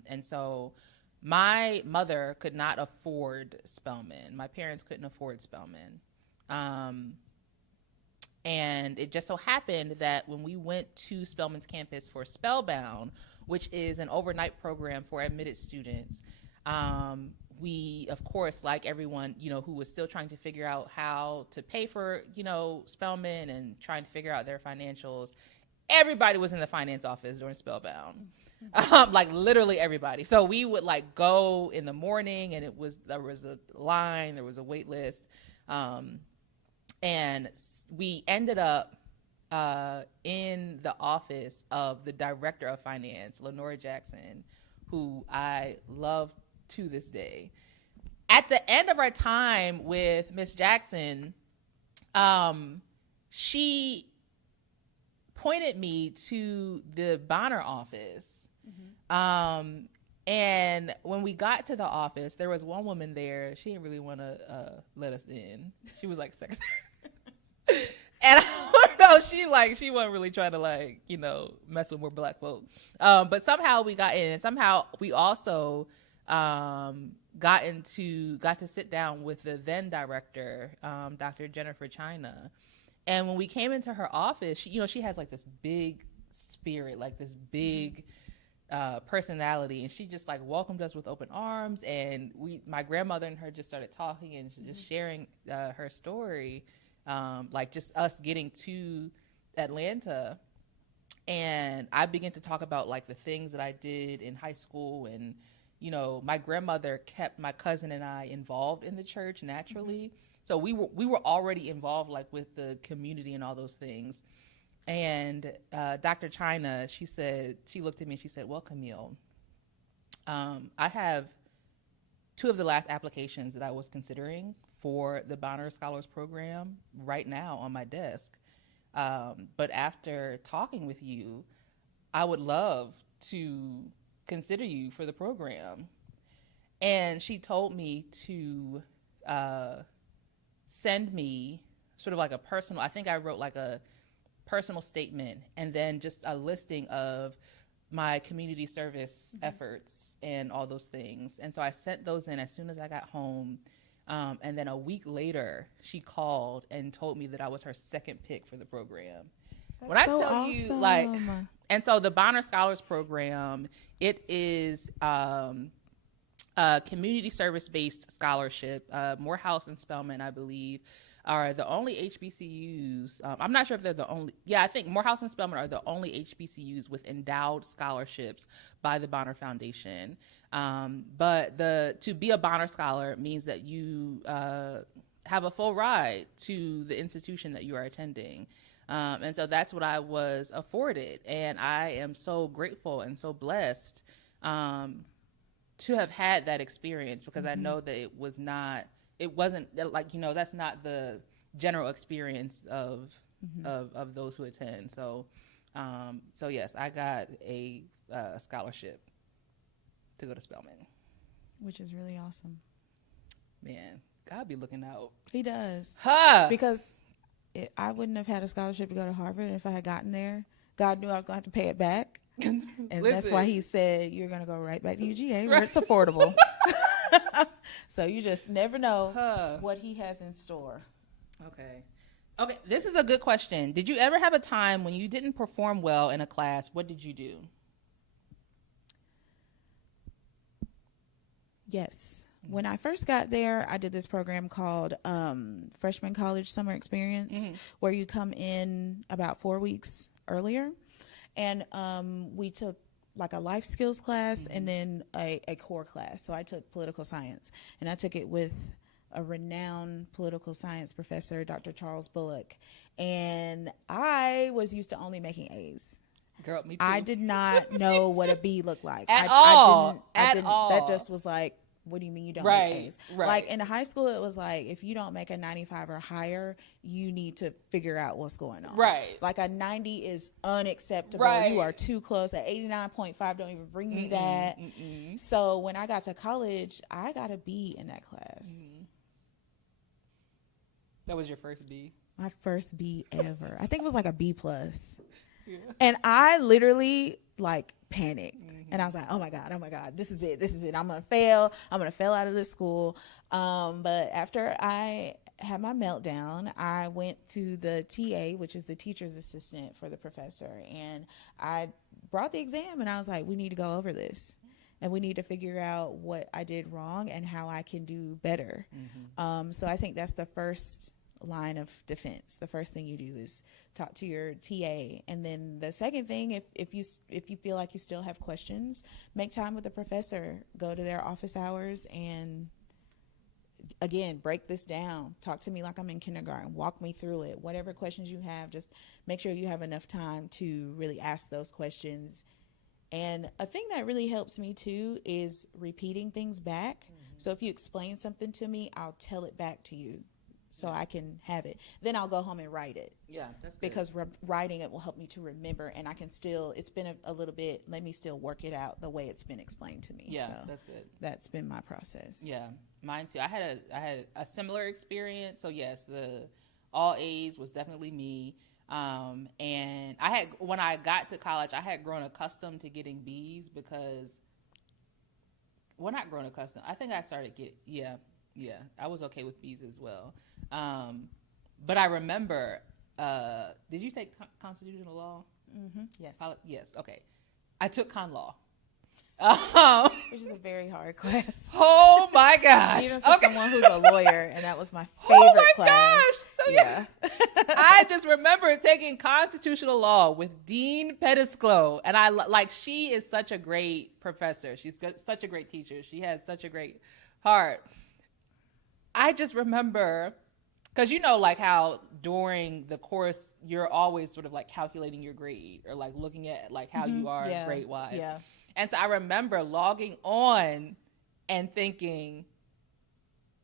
And so my mother could not afford Spelman. My parents couldn't afford Spelman. And it just so happened that when we went to Spelman's campus for Spellbound, which is an overnight program for admitted students, we, of course, like everyone, who was still trying to figure out how to pay for, Spelman and trying to figure out their financials, everybody was in the finance office during Spellbound. Like literally everybody. So we would like go in the morning, and there was a line, there was a wait list. And we ended up in the office of the director of finance, Lenora Jackson, who I love to this day. At the end of our time with Miss Jackson, she pointed me to the Bonner office. And when we got to the office, there was one woman there. She didn't really want to let us in. She was like secretary. And I don't know, she wasn't really trying to mess with more black folk. But somehow we got in, and somehow we also got to sit down with the then director, Dr. Jennifer China. And when we came into her office, she has like this big spirit, like this big personality, and she just like welcomed us with open arms. And my grandmother and her just started talking and just sharing her story, like just us getting to Atlanta. And I began to talk about like the things that I did in high school. And, you know, my grandmother kept my cousin and I involved in the church naturally. So we were already involved like with the community and all those things. And Dr. China, she looked at me and she said, well, Camille, I have 2 of the last applications that I was considering for the Bonner Scholars Program right now on my desk. But after talking with you, I would love to consider you for the program. And she told me to send me sort of like a personal, I think I wrote like a personal statement and then just a listing of my community service efforts and all those things. And so I sent those in as soon as I got home. And then a week later, she called and told me that I was her second pick for the program. That's when I so tell awesome. you, like, and so the Bonner Scholars Program, it is a community service-based scholarship. Morehouse and Spelman, I believe, are the only HBCUs. I'm not sure if they're the only. Yeah, I think Morehouse and Spelman are the only HBCUs with endowed scholarships by the Bonner Foundation. But to be a Bonner Scholar means that you have a full ride to the institution that you are attending. And so that's what I was afforded. And I am so grateful and so blessed to have had that experience, because I know that it wasn't like, you know, that's not the general experience of those who attend. So yes, I got a scholarship to go to Spelman, which is really awesome. Man, God be looking out. He does. Because I wouldn't have had a scholarship to go to Harvard if I had gotten there. God knew I was going to have to pay it back. And that's why he said, you're going to go right back to UGA where it's affordable. So you just never know what he has in store. Okay, this is a good question. Did you ever have a time when you didn't perform well in a class? What did you do? Yes. When I first got there, I did this program called Freshman College Summer Experience, where you come in about 4 weeks earlier. And we took like a life skills class and then a core class. So I took political science, and I took it with a renowned political science professor, Dr. Charles Bullock. And I was used to only making A's. Girl, me too. I did not know what a B looked like. At all. That just was like, what do you mean you don't make A's? Right. Like in high school, it was like, if you don't make a 95 or higher, you need to figure out what's going on. Right. Like a 90 is unacceptable. Right. You are too close. At 89.5 don't even bring you that. So when I got to college, I got a B in that class. That was your first B? My first B ever. I think it was like a B plus. Yeah. And I literally like panicked. And I was like, oh my God, this is it. I'm going to fail out of this school. But after I had my meltdown, I went to the TA, which is the teacher's assistant for the professor. And I brought the exam and I was like, we need to go over this. And we need to figure out what I did wrong and how I can do better. So I think that's the first line of defense. The first thing you do is talk to your TA, and then the second thing, if you feel like you still have questions, make time with the professor. Go to their office hours and again, break this down. Talk to me like I'm in kindergarten. Walk me through it. Whatever questions you have, just make sure you have enough time to really ask those questions. And a thing that really helps me too is repeating things back. So if you explain something to me, I'll tell it back to you so I can have it. Then I'll go home and write it. Yeah, that's good. Because writing it will help me to remember, and I can still, it's been a little bit, let me still work it out the way it's been explained to me. Yeah, so that's good. That's been my process. Yeah, mine too. I had a similar experience. So yes, the all A's was definitely me. And when I got to college, I had grown accustomed to getting B's because, well, not grown accustomed. I think I started I was okay with B's as well. But I remember, did you take constitutional law? Yes. Yes. Okay. I took con law. Which is a very hard class. Oh my gosh. Even for someone who's a lawyer, and that was my favorite class. Gosh. So yeah. I just remember taking constitutional law with Dean Pettisclo, and she is such a great professor. She's such a great teacher. She has such a great heart. I just remember, because like how during the course you're always sort of like calculating your grade or like looking at like how you are grade wise. Yeah. And so I remember logging on and thinking,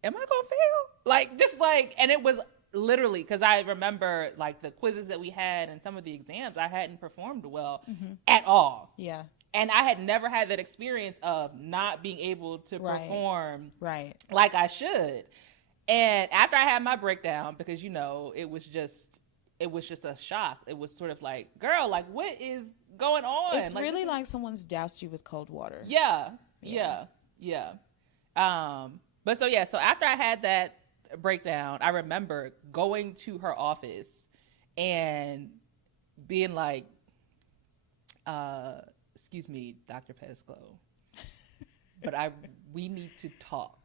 am I gonna fail? And it was literally, because I remember like the quizzes that we had and some of the exams, I hadn't performed well at all. Yeah. And I had never had that experience of not being able to perform like I should. And after I had my breakdown, because it was just a shock. It was sort of like, girl, like what is going on? It's really like someone's doused you with cold water. Yeah. But so after I had that breakdown, I remember going to her office and being like, excuse me, Dr. Pettisclo, but we need to talk.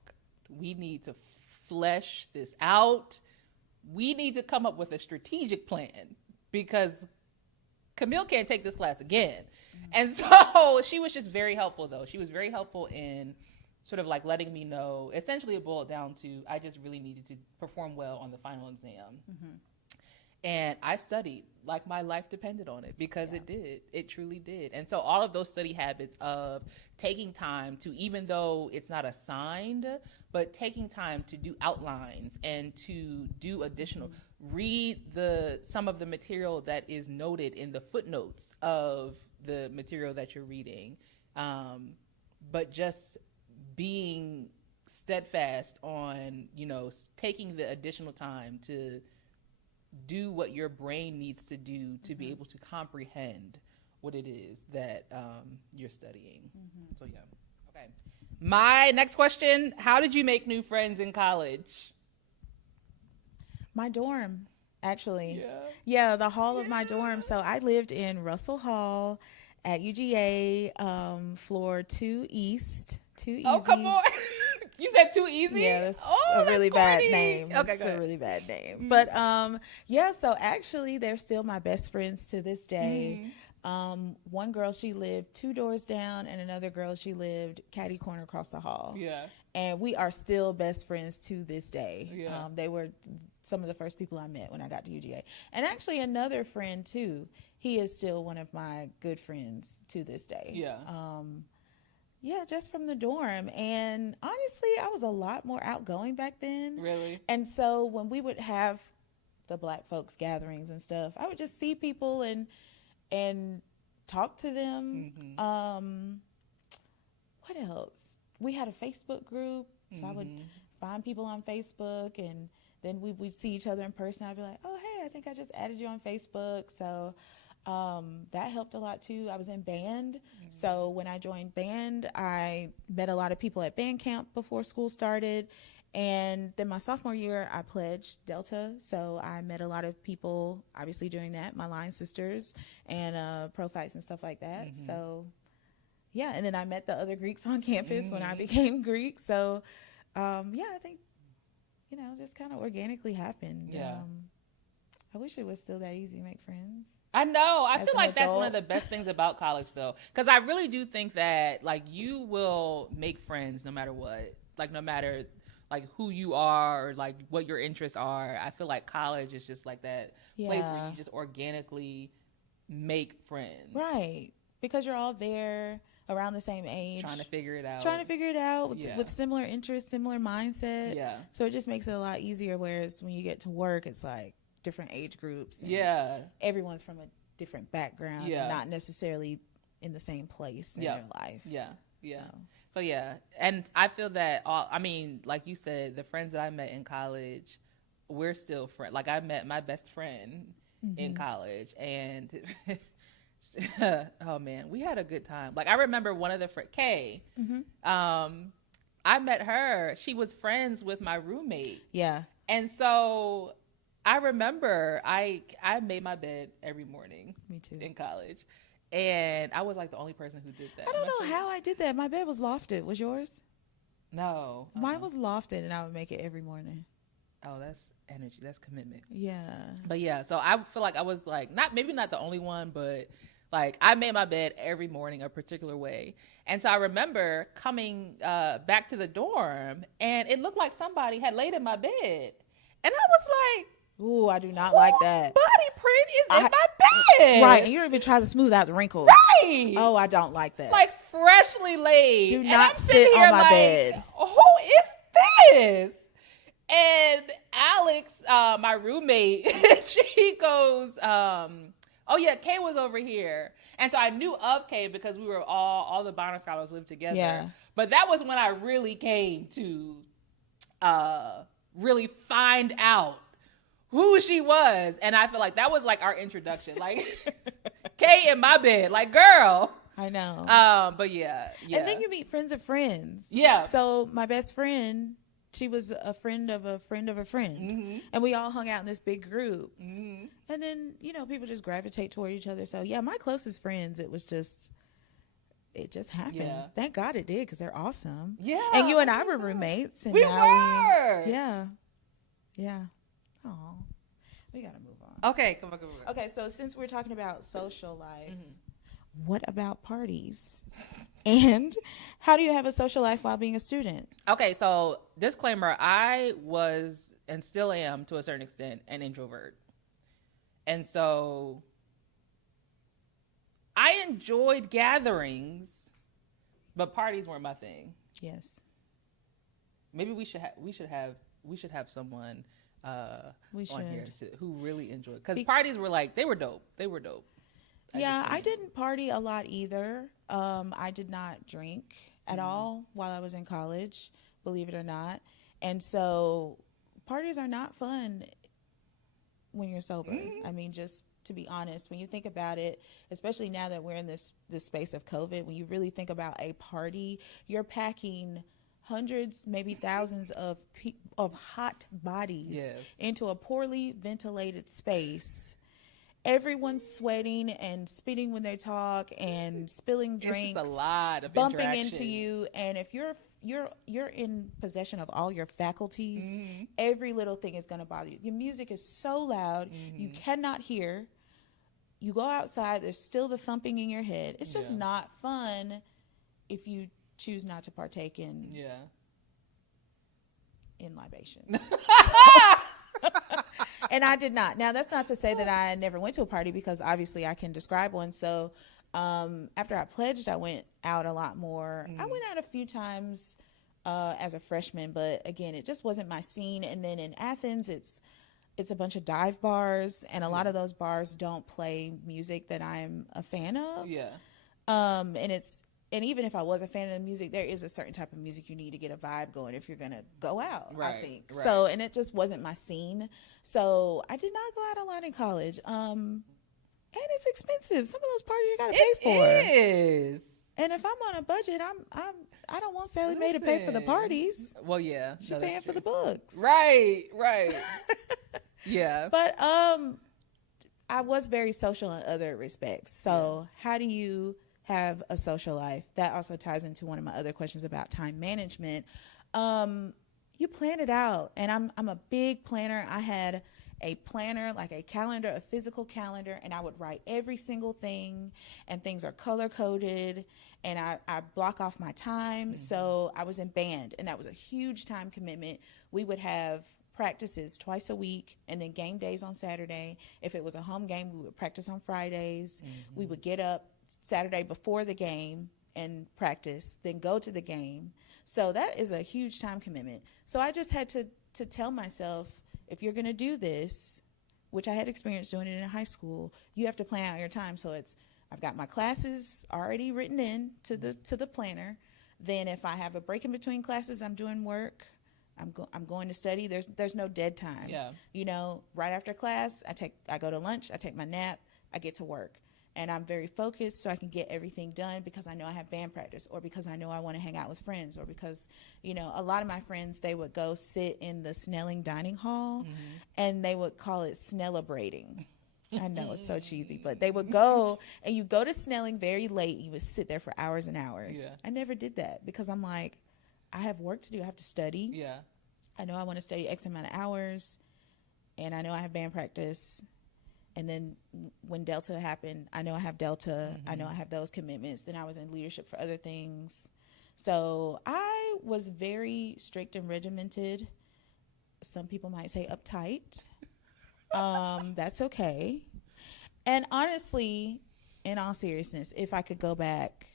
We need to flesh this out. We need to come up with a strategic plan because Camille can't take this class again. And so she was just very helpful, though. She was very helpful in sort of like letting me know. Essentially, it boiled down to I just really needed to perform well on the final exam. And I studied like my life depended on it because it did. It truly did. And so all of those study habits of taking time to, even though it's not assigned, but taking time to do outlines and to do additional, read some of the material that is noted in the footnotes of the material that you're reading. But just being steadfast on, taking the additional time to do what your brain needs to do to be able to comprehend what it is that you're studying. So yeah. Okay. My next question, how did you make new friends in college? My dorm, actually. Yeah, the hall of my dorm. So I lived in Russell Hall at UGA, floor 2 East. Too easy. Oh, come on. You said Too Easy? Yeah, that's a really bad name. Okay, it's a really bad name. But so actually they're still my best friends to this day. One girl, she lived 2 doors down, and another girl, she lived catty corner across the hall. Yeah. And we are still best friends to this day. Yeah. They were some of the first people I met when I got to UGA. And actually another friend too, he is still one of my good friends to this day. Yeah. Yeah, just from the dorm. And honestly, I was a lot more outgoing back then. Really? And so when we would have the Black folks gatherings and stuff, I would just see people and talk to them. What else? We had a Facebook group, so I would find people on Facebook, and then we'd see each other in person. I'd be like, oh, hey, I think I just added you on Facebook. So that helped a lot too. I was in band. So when I joined band, I met a lot of people at band camp before school started. And then my sophomore year, I pledged Delta. So I met a lot of people, obviously during that, my line sisters and pro fights and stuff like that. So yeah. And then I met the other Greeks on campus when I became Greek. So I think, just kind of organically happened. Yeah. I wish it was still that easy to make friends. I know. I feel like that's one of the best things about college, though, because I really do think that, like, you will make friends no matter what, like, no matter, like, who you are or, like, what your interests are. I feel like college is just, like, that place where you just organically make friends. Right. Because you're all there around the same age. Trying to figure it out. With similar interests, similar mindset. Yeah. So it just makes it a lot easier, whereas when you get to work, it's like different age groups. And everyone's from a different background and not necessarily in the same place in their life. So and I feel that like you said, the friends that I met in college, we're still friends. Like, I met my best friend in college, and oh man, we had a good time. Like, I remember one of the Kay, I met her. She was friends with my roommate. Yeah. And so I remember I made my bed every morning. Me too. In college. And I was like the only person who did that. I don't know how I did that. My bed was lofted. Was yours? No. Mine was lofted, and I would make it every morning. Oh, that's energy. That's commitment. Yeah. But yeah, so I feel like I was like, maybe not the only one, but like I made my bed every morning a particular way. And so I remember coming back to the dorm, and it looked like somebody had laid in my bed. And I was like, ooh, I do not like that. Body print is in my bed. Right, and you don't even try to smooth out the wrinkles. Right. Oh, I don't like that. Like freshly laid. Do not sit on my bed. Who is this? And Alex, my roommate, she goes, oh yeah, Kay was over here. And so I knew of Kay because we were all the Bonner Scholars lived together. Yeah. But that was when I really came to really find out who she was. And I feel like that was like our introduction. Like, Kay in my bed, like, girl. I know. But yeah. And then you meet friends of friends. Yeah. So my best friend, she was a friend of a friend of a friend. Mm-hmm. And we all hung out in this big group. Mm-hmm. And then, people just gravitate toward each other. So yeah, my closest friends, it just happened. Yeah. Thank God it did, because they're awesome. Yeah. And you and I were roommates. And we were. Yeah. Oh, we got to move on. Okay, come on. Okay, so since we're talking about social life, what about parties? And how do you have a social life while being a student? Okay, so disclaimer, I was and still am to a certain extent an introvert. And so I enjoyed gatherings, but parties weren't my thing. Yes. Maybe we should have someone on here who really enjoyed, because parties were like, they were dope. Yeah, I didn't party a lot either. I did not drink at all while I was in college, believe it or not. And so parties are not fun when you're sober. I mean, just to be honest, when you think about it, especially now that we're in this space of COVID, when you really think about a party, you're packing hundreds, maybe thousands of hot bodies into a poorly ventilated space. Everyone's sweating and spitting when they talk and spilling drinks. It's just a lot of bumping into you. And if you're in possession of all your faculties, every little thing is going to bother you. Your music is so loud, you cannot hear. You go outside, there's still the thumping in your head. It's just not fun if you choose not to partake in libation. And I did not. Now, that's not to say that I never went to a party, because obviously I can describe one. So after I pledged, I went out a lot more. I went out a few times as a freshman, but again, it just wasn't my scene. And then in Athens, it's a bunch of dive bars, and a lot of those bars don't play music that I'm a fan of. Yeah. And even if I was a fan of the music, there is a certain type of music you need to get a vibe going if you're going to go out, I think. Right. So, and it just wasn't my scene. So I did not go out a lot in college. And it's expensive. Some of those parties you got to pay for. It is. And if I'm on a budget, I don't want Sally Mae to pay for the parties. Well, yeah. She's paying for the books. Right. Yeah. But I was very social in other respects. So how do you have a social life? That also ties into one of my other questions about time management. You plan it out, and I'm a big planner. I had a planner, like a calendar, a physical calendar, and I would write every single thing, and things are color coded, and I block off my time. So I was in band, and that was a huge time commitment. We would have practices twice a week, and then game days on Saturday. If it was a home game, we would practice on Fridays. We would get up Saturday before the game and practice, then go to the game. So that is a huge time commitment. So I just had to tell myself, if you're going to do this, which I had experience doing it in high school, you have to plan out your time. So I've got my classes already written in to the planner. Then if I have a break in between classes, I'm doing work. I'm going to study. There's no dead time. Yeah. Right after class, I go to lunch, I take my nap, I get to work. and I'm very focused so I can get everything done because I know I have band practice, or because I know I want to hang out with friends, or because, you know, a lot of my friends, they would go sit in the Snelling dining hall and they would call it Snellabrating. I know it's so cheesy, but they would go, and you go to Snelling very late. You would sit there for hours and hours. Yeah. I never did that because I'm like, I have work to do. I have to study. Yeah. I know I want to study X amount of hours, and I know I have band practice. And then when Delta happened, I know I have Delta. I know I have those commitments. Then I was in leadership for other things. So I was very strict and regimented. Some people might say uptight. That's okay. And honestly, in all seriousness, if I could go back,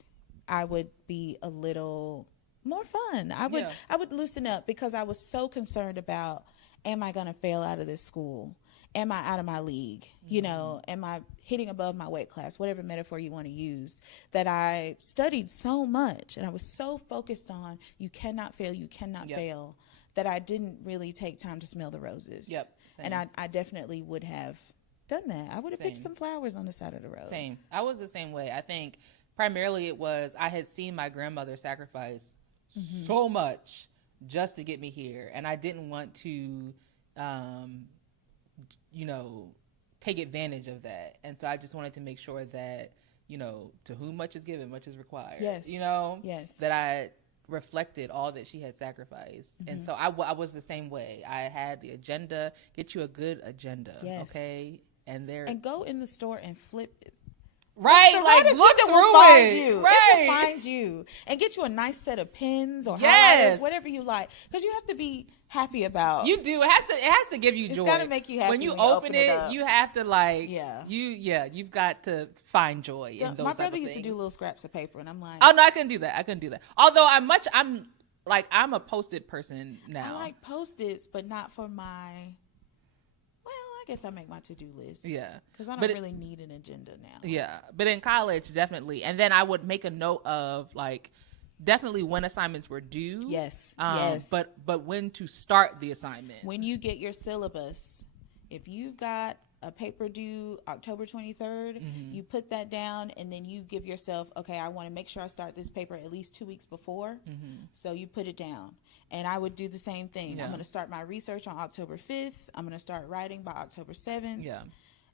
I would be a little more fun. I would loosen up, because I was so concerned about, am I going to fail out of this school? Am I out of my league? You know, am I hitting above my weight class? Whatever metaphor you want to use, that I studied so much and I was so focused on, you cannot fail, you cannot fail, that I didn't really take time to smell the roses. Same. And I definitely would have done that. I would have picked some flowers on the side of the road. Same. I was the same way. I think primarily it was, I had seen my grandmother sacrifice so much just to get me here. And I didn't want to, you know, take advantage of that. And so I just wanted to make sure that, you know, to whom much is given, much is required. Yes. You know? Yes. That I reflected all that she had sacrificed. And so I was the same way. I had the agenda, get you a good agenda. Yes. Okay? And go in the store and flip it. Right, like look at ruin. Right, it will Right, find you and get you a nice set of pens or Yes. highlighters, whatever you like, because you have to be happy about. you do. It has to give you joy. It's gotta make you happy when you when open it. up. You have to like. Yeah. You've got to find joy in those. My type brother of used to do things. little scraps of paper, and I'm like, Oh no, I couldn't do that. Although I'm a Post-it person now. I like Post-its, but not for my. Well, I guess I make my to-do list. Yeah. Because I don't But really need an agenda now. Yeah, but in college, definitely. And then I would make a note of like definitely when assignments were due. Yes. But when to start the assignment. When you get your syllabus, if you've got a paper due October 23rd, you put that down, and then you give yourself, okay, I want to make sure I start this paper at least 2 weeks before. So you put it down. And I would do the same thing. Yeah. I'm going to start my research on October 5th. I'm going to start writing by October 7th. Yeah.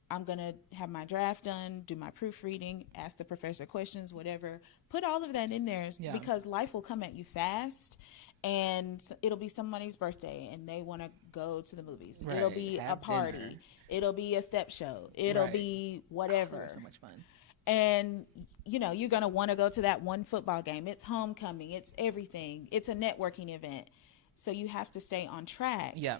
I'm going to have my draft done, do my proofreading, ask the professor questions, whatever. Put all of that in there, because life will come at you fast, and it'll be somebody's birthday and they want to go to the movies. Right. It'll be Have a party. dinner. It'll be a step show. It'll Right. be whatever. It was so much fun. And, you know, you're going to want to go to that one football game. It's homecoming. It's everything. It's a networking event. So you have to stay on track. Yeah.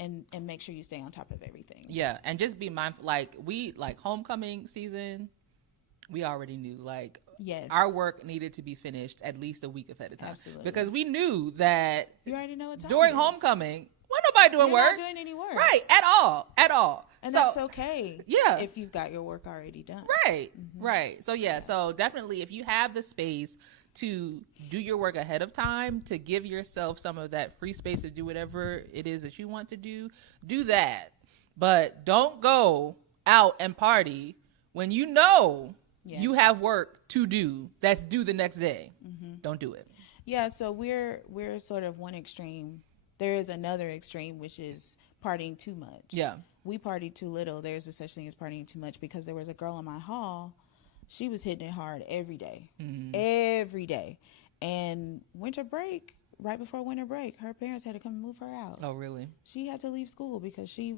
And make sure you stay on top of everything. Yeah. And just be mindful. Like homecoming season, we already knew like Yes. our work needed to be finished at least a week ahead of time. Absolutely. Because we knew that You already know what time during it is. homecoming, wasn't nobody doing You're work. not doing any work. Right. At all. And So- that's okay. Yeah. If you've got your work already done. Right. Right. So so definitely if you have the space to do your work ahead of time, to give yourself some of that free space to do whatever it is that you want to do that. But don't go out and party when you know Yes. you have work to do that's due the next day. Don't do it. Yeah, so we're sort of one extreme. There is another extreme, which is partying too much. Yeah. We party too little. There's a such thing as partying too much, because there was a girl in my hall. She was hitting it hard every day. Every day. And winter break, right before winter break, her parents had to come and move her out. Oh, really? She had to leave school because she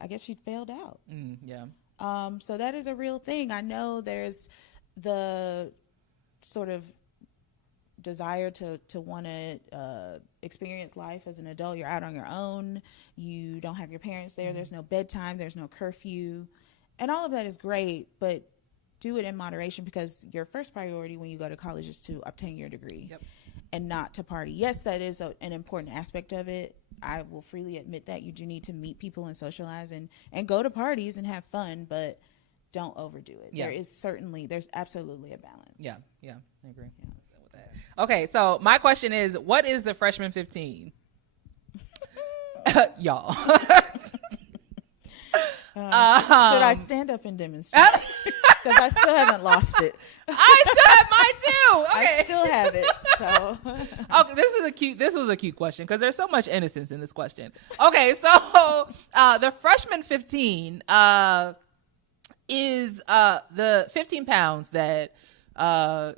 I guess she failed out. Yeah. So that is a real thing. I know there's the sort of desire to want to experience life as an adult. You're out on your own. You don't have your parents there. There's no bedtime. There's no curfew. And all of that is great, but do it in moderation, because your first priority when you go to college is to obtain your degree and not to party. Yes, that is an important aspect of it. I will freely admit that you do need to meet people and socialize and go to parties and have fun, but don't overdo it. Yeah. There's absolutely a balance. Yeah. I agree. With that. Okay, so my question is, what is the freshman 15? Y'all. Should I stand up and demonstrate? Because I still haven't lost it. I still have mine too. Okay. I still have it. So. Okay, this was a cute question because there's so much innocence in this question. Okay, so the freshman 15 is the 15 pounds that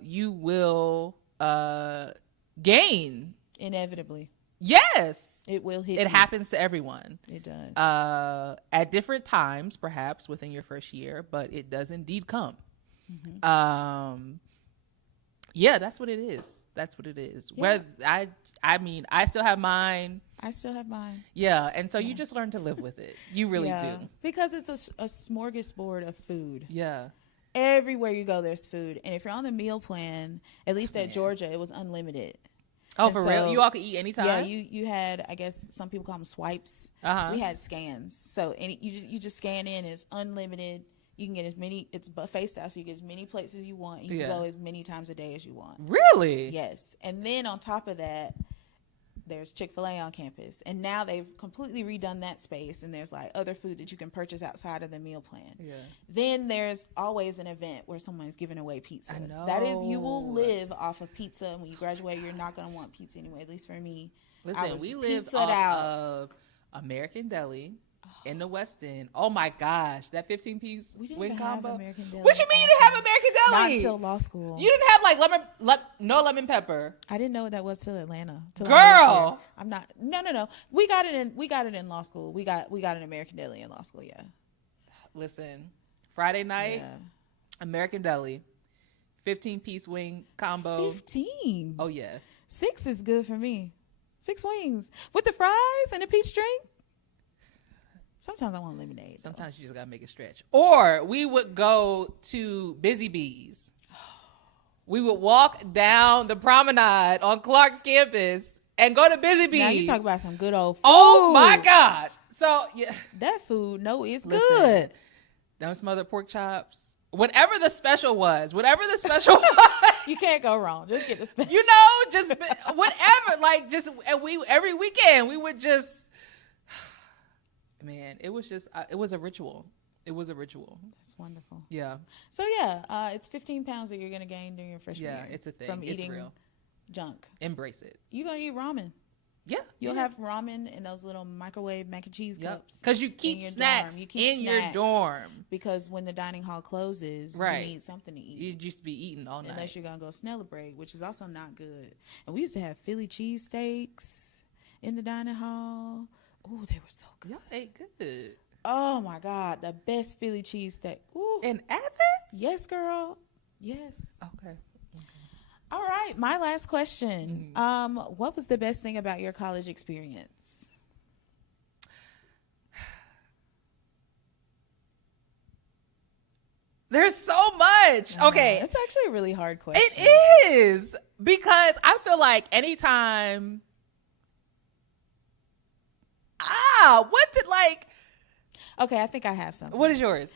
you will gain. Inevitably. Yes. It will hit. It happens to everyone. It does. At different times, perhaps within your first year, but it does indeed come. Yeah, that's what it is. That's what it is. Yeah. I mean, I still have mine. I still have mine. Yeah, and so you just learn to live with it. You really do. Because it's a smorgasbord of food. Yeah. Everywhere you go, there's food. And if you're on the meal plan, at least at Georgia, it was unlimited. Oh, for real? You all could eat anytime? Yeah, you had, I guess some people call them swipes. We had scans. So you just scan in. It's unlimited. You can get as many, it's buffet style, so you get as many plates as you want. You can go as many times a day as you want. Really? Yes. And then on top of that, there's Chick-fil-A on campus. And now they've completely redone that space, and there's like other food that you can purchase outside of the meal plan. Yeah. Then there's always an event where someone's giving away pizza. I know. That is, you will live off of pizza. And when you graduate, you're not going to want pizza anyway, at least for me. Listen, we lived off of American Deli in the West End. Oh my gosh, that 15-piece wing combo. American Deli. What you mean you didn't have American Deli? Not until law school. You didn't have like no lemon pepper. I didn't know what that was till Atlanta. Girl, I'm not. No. We got it in law school. We got an American Deli in law school. Yeah. Listen, Friday night, American Deli, 15-piece wing combo. 15. Oh yes. 6 is good for me. 6 wings with the fries and a peach drink. Sometimes I want lemonade. Sometimes you just gotta make it stretch. Or we would go to Busy Bees. We would walk down the promenade on Clark's campus and go to Busy Bees. Now you talk about some good old food. Oh my gosh. So yeah, that food, no, it's good. Them smothered pork chops. Whatever the special was. You can't go wrong. Just get the special. You know, just whatever. Like just, and every weekend we would just. Man, it was a ritual. It was a ritual. That's wonderful. Yeah. So yeah, it's 15 pounds that you're going to gain during your freshman year. Yeah, it's a thing. From eating real. Junk. Embrace it. You're going to eat ramen. Yeah. You'll have ramen in those little microwave mac and cheese cups. Because you keep snacks in your dorm. Because when the dining hall closes, you need something to eat. You used to be eating all night. Unless you're going to go celebrate, which is also not good. And we used to have Philly cheesesteaks in the dining hall. Oh, they were so good. Y'all ate good. Oh my God, the best Philly cheesesteak. Ooh. In Athens? Yes, girl. Yes. Okay. All right, my last question. What was the best thing about your college experience? There's so much. Okay. It's actually a really hard question. It is. Because I feel like anytime... Okay, I think I have something. What is yours?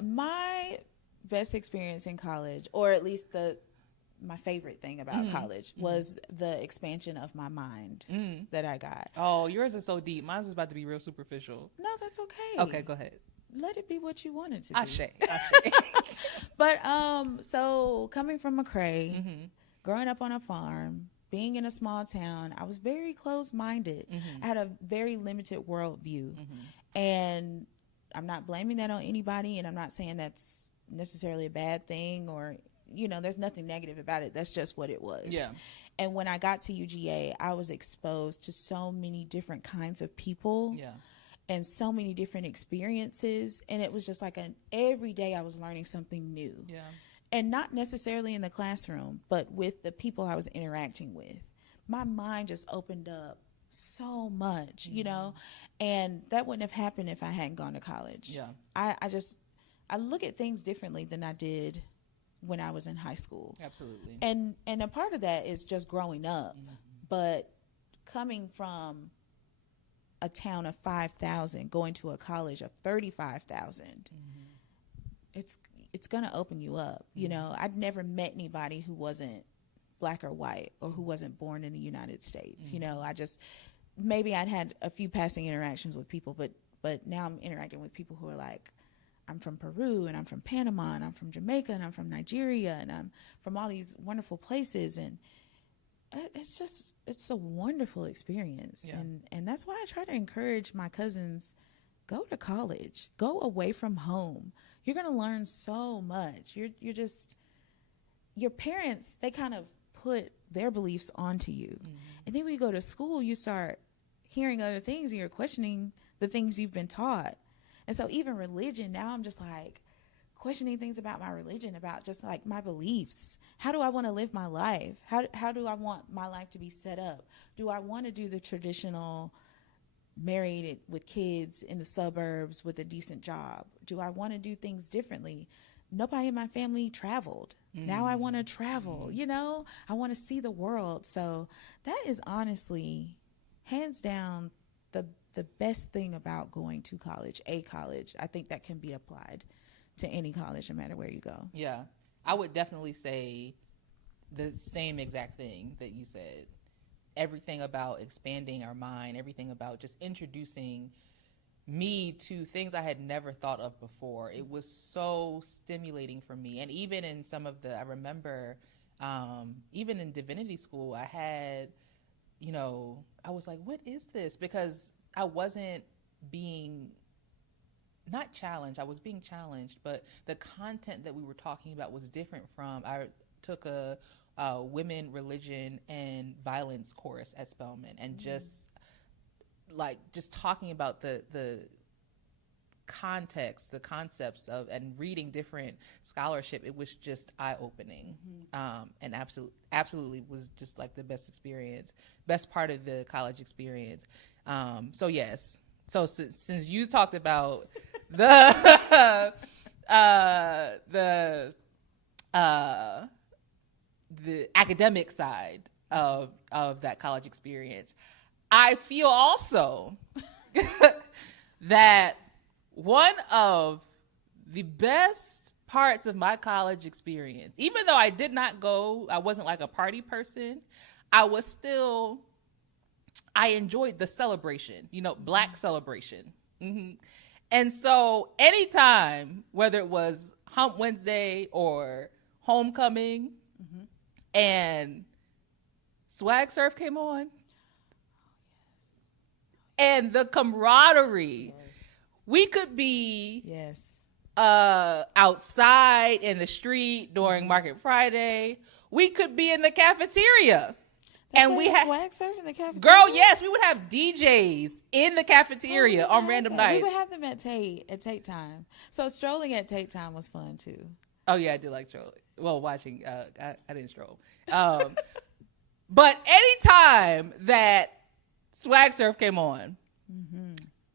My best experience in college, or at least my favorite thing about college, was the expansion of my mind that I got. Oh, yours is so deep. Mine's is about to be real superficial. No, that's okay. Okay, go ahead. Let it be what you want it to be. Ashe. But so coming from McCray, growing up on a farm, being in a small town, I was very closed-minded. I had a very limited worldview. And I'm not blaming that on anybody, and I'm not saying that's necessarily a bad thing, or, there's nothing negative about it. That's just what it was. Yeah. And when I got to UGA, I was exposed to so many different kinds of people. Yeah. And so many different experiences. And it was just like every day I was learning something new. Yeah. And not necessarily in the classroom, but with the people I was interacting with. My mind just opened up so much, and that wouldn't have happened if I hadn't gone to college. Yeah. I look at things differently than I did when I was in high school. Absolutely. And a part of that is just growing up, but coming from a town of 5,000 going to a college of 35,000, it's going to open you up. I'd never met anybody who wasn't Black or white, or who wasn't born in the United States. Maybe I'd had a few passing interactions with people, but But now I'm interacting with people who are like, I'm from Peru, and I'm from Panama, and I'm from Jamaica, and I'm from Nigeria, and I'm from all these wonderful places. And it's a wonderful experience. Yeah. And that's why I try to encourage my cousins, go to college, go away from home. You're going to learn so much. You're just, your parents, they kind of put their beliefs onto you. And then when you go to school, you start hearing other things, and you're questioning the things you've been taught. And so even religion, now I'm just like questioning things about my religion, about just like my beliefs. How do I want to live my life? How do I want my life to be set up? Do I want to do the traditional married with kids in the suburbs with a decent job? Do I want to do things differently? Nobody in my family traveled. Now I want to travel, you know? I want to see the world. So that is honestly, hands down, the best thing about going to college, a college. I think that can be applied to any college, no matter where you go. Yeah. I would definitely say the same exact thing that you said. Everything about expanding our mind, everything about just introducing me to things I had never thought of before. It was so stimulating for me. And even in some of I remember, even in divinity school, I had, I was like, what is this? Because I wasn't being not challenged. I was being challenged, but the content that we were talking about was different from, I took a women, religion, and violence course at Spelman, and just talking about the context, the concepts of, and reading different scholarship, it was just eye-opening. And absolutely was just like the best part of the college experience. So yes. So since you talked about the academic side of that college experience, I feel also that one of the best parts of my college experience, even though I did not go, I wasn't like a party person, I enjoyed the celebration, Black celebration. And so anytime, whether it was Hump Wednesday or homecoming, and Swag Surf came on, and the camaraderie, we could be outside in the street during Market Friday. We could be in the cafeteria. And we had Swag Surf in the cafeteria. Girl, yes, we would have DJs in the cafeteria on random nights. We would have them at Tate Time. So strolling at Tate Time was fun too. Oh yeah, I did like strolling. Well, watching. I didn't stroll. But anytime that Swag Surf came on,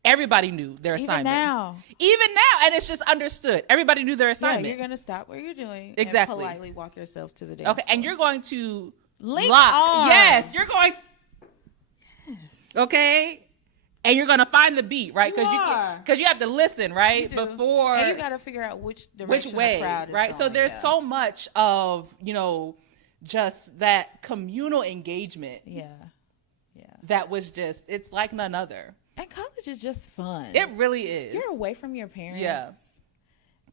everybody knew their assignment. Even now, and it's just understood. Everybody knew their assignment. Yeah, you're gonna stop what you're doing. Exactly. And politely walk yourself to the dance floor. And you're going to link arms. Yes, you're going. Yes. Okay. And you're gonna find the beat, right? Because you have to listen, right? Before, and you got to figure out which way, the crowd is right? going, So there's so much of just that communal engagement. Yeah. That was just, it's like none other. And college is just fun. It really is. You're away from your parents. Yeah.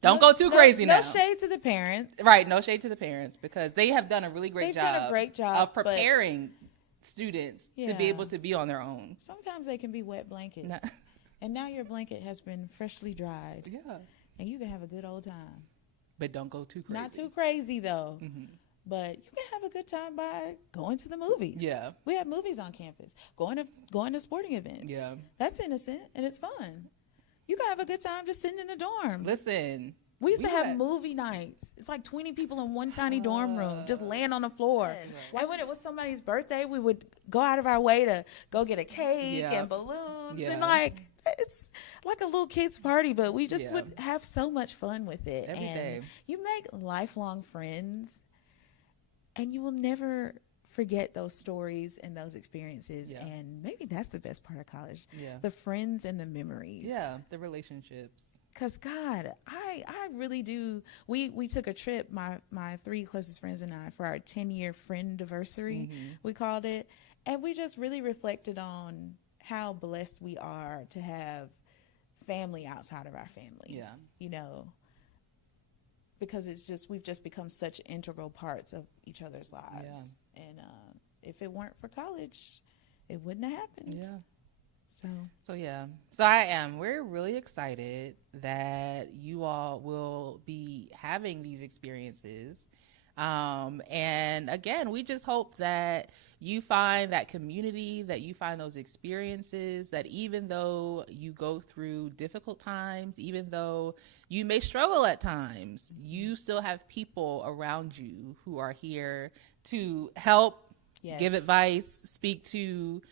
Don't go too crazy now. No shade to the parents. Right. No shade to the parents, because they have done a really great job. They've done a great job of preparing students to be able to be on their own. Sometimes they can be wet blankets. And now your blanket has been freshly dried. Yeah. And you can have a good old time. But don't go too crazy. Not too crazy, though. But you can have a good time by going to the movies. Yeah. We have movies on campus. Going to sporting events. Yeah. That's innocent and it's fun. You can have a good time just sitting in the dorm. Listen. We used to have movie nights. It's like 20 people in one tiny dorm room, just laying on the floor. And when it was somebody's birthday, we would go out of our way to go get a cake and balloons. And it's like a little kid's party, but we just would have so much fun with it. Every day. You make lifelong friends, and you will never forget those stories and those experiences. Yeah. And maybe that's the best part of college. Yeah. The friends and the memories. Yeah, the relationships. Because, God, I really do. We took a trip, my three closest friends and I, for our 10-year friend-iversary, we called it. And we just really reflected on how blessed we are to have family outside of our family. Yeah. You know, because we've just become such integral parts of each other's lives. Yeah. And if it weren't for college, it wouldn't have happened. Yeah. So we're really excited that you all will be having these experiences. And again, we just hope that you find that community, that you find those experiences, that even though you go through difficult times, even though you may struggle at times, you still have people around you who are here to help, give advice, speak to,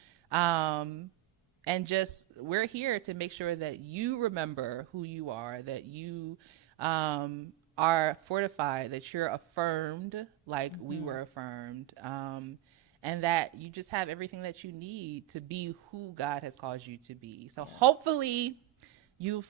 and just, we're here to make sure that you remember who you are, that you are fortified, that you're affirmed like we were affirmed, and that you just have everything that you need to be who God has called you to be. So hopefully you've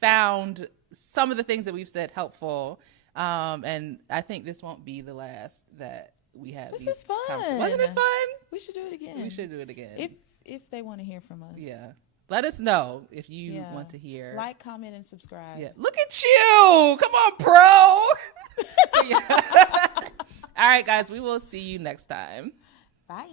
found some of the things that we've said helpful, and I think this won't be the last that we have. This is fun. Wasn't it fun? We should do it again. We should do it again. If they want to hear from us. Yeah. Let us know if you want to hear. Like, comment, and subscribe. Yeah. Look at you. Come on, pro. All right, guys. We will see you next time. Bye.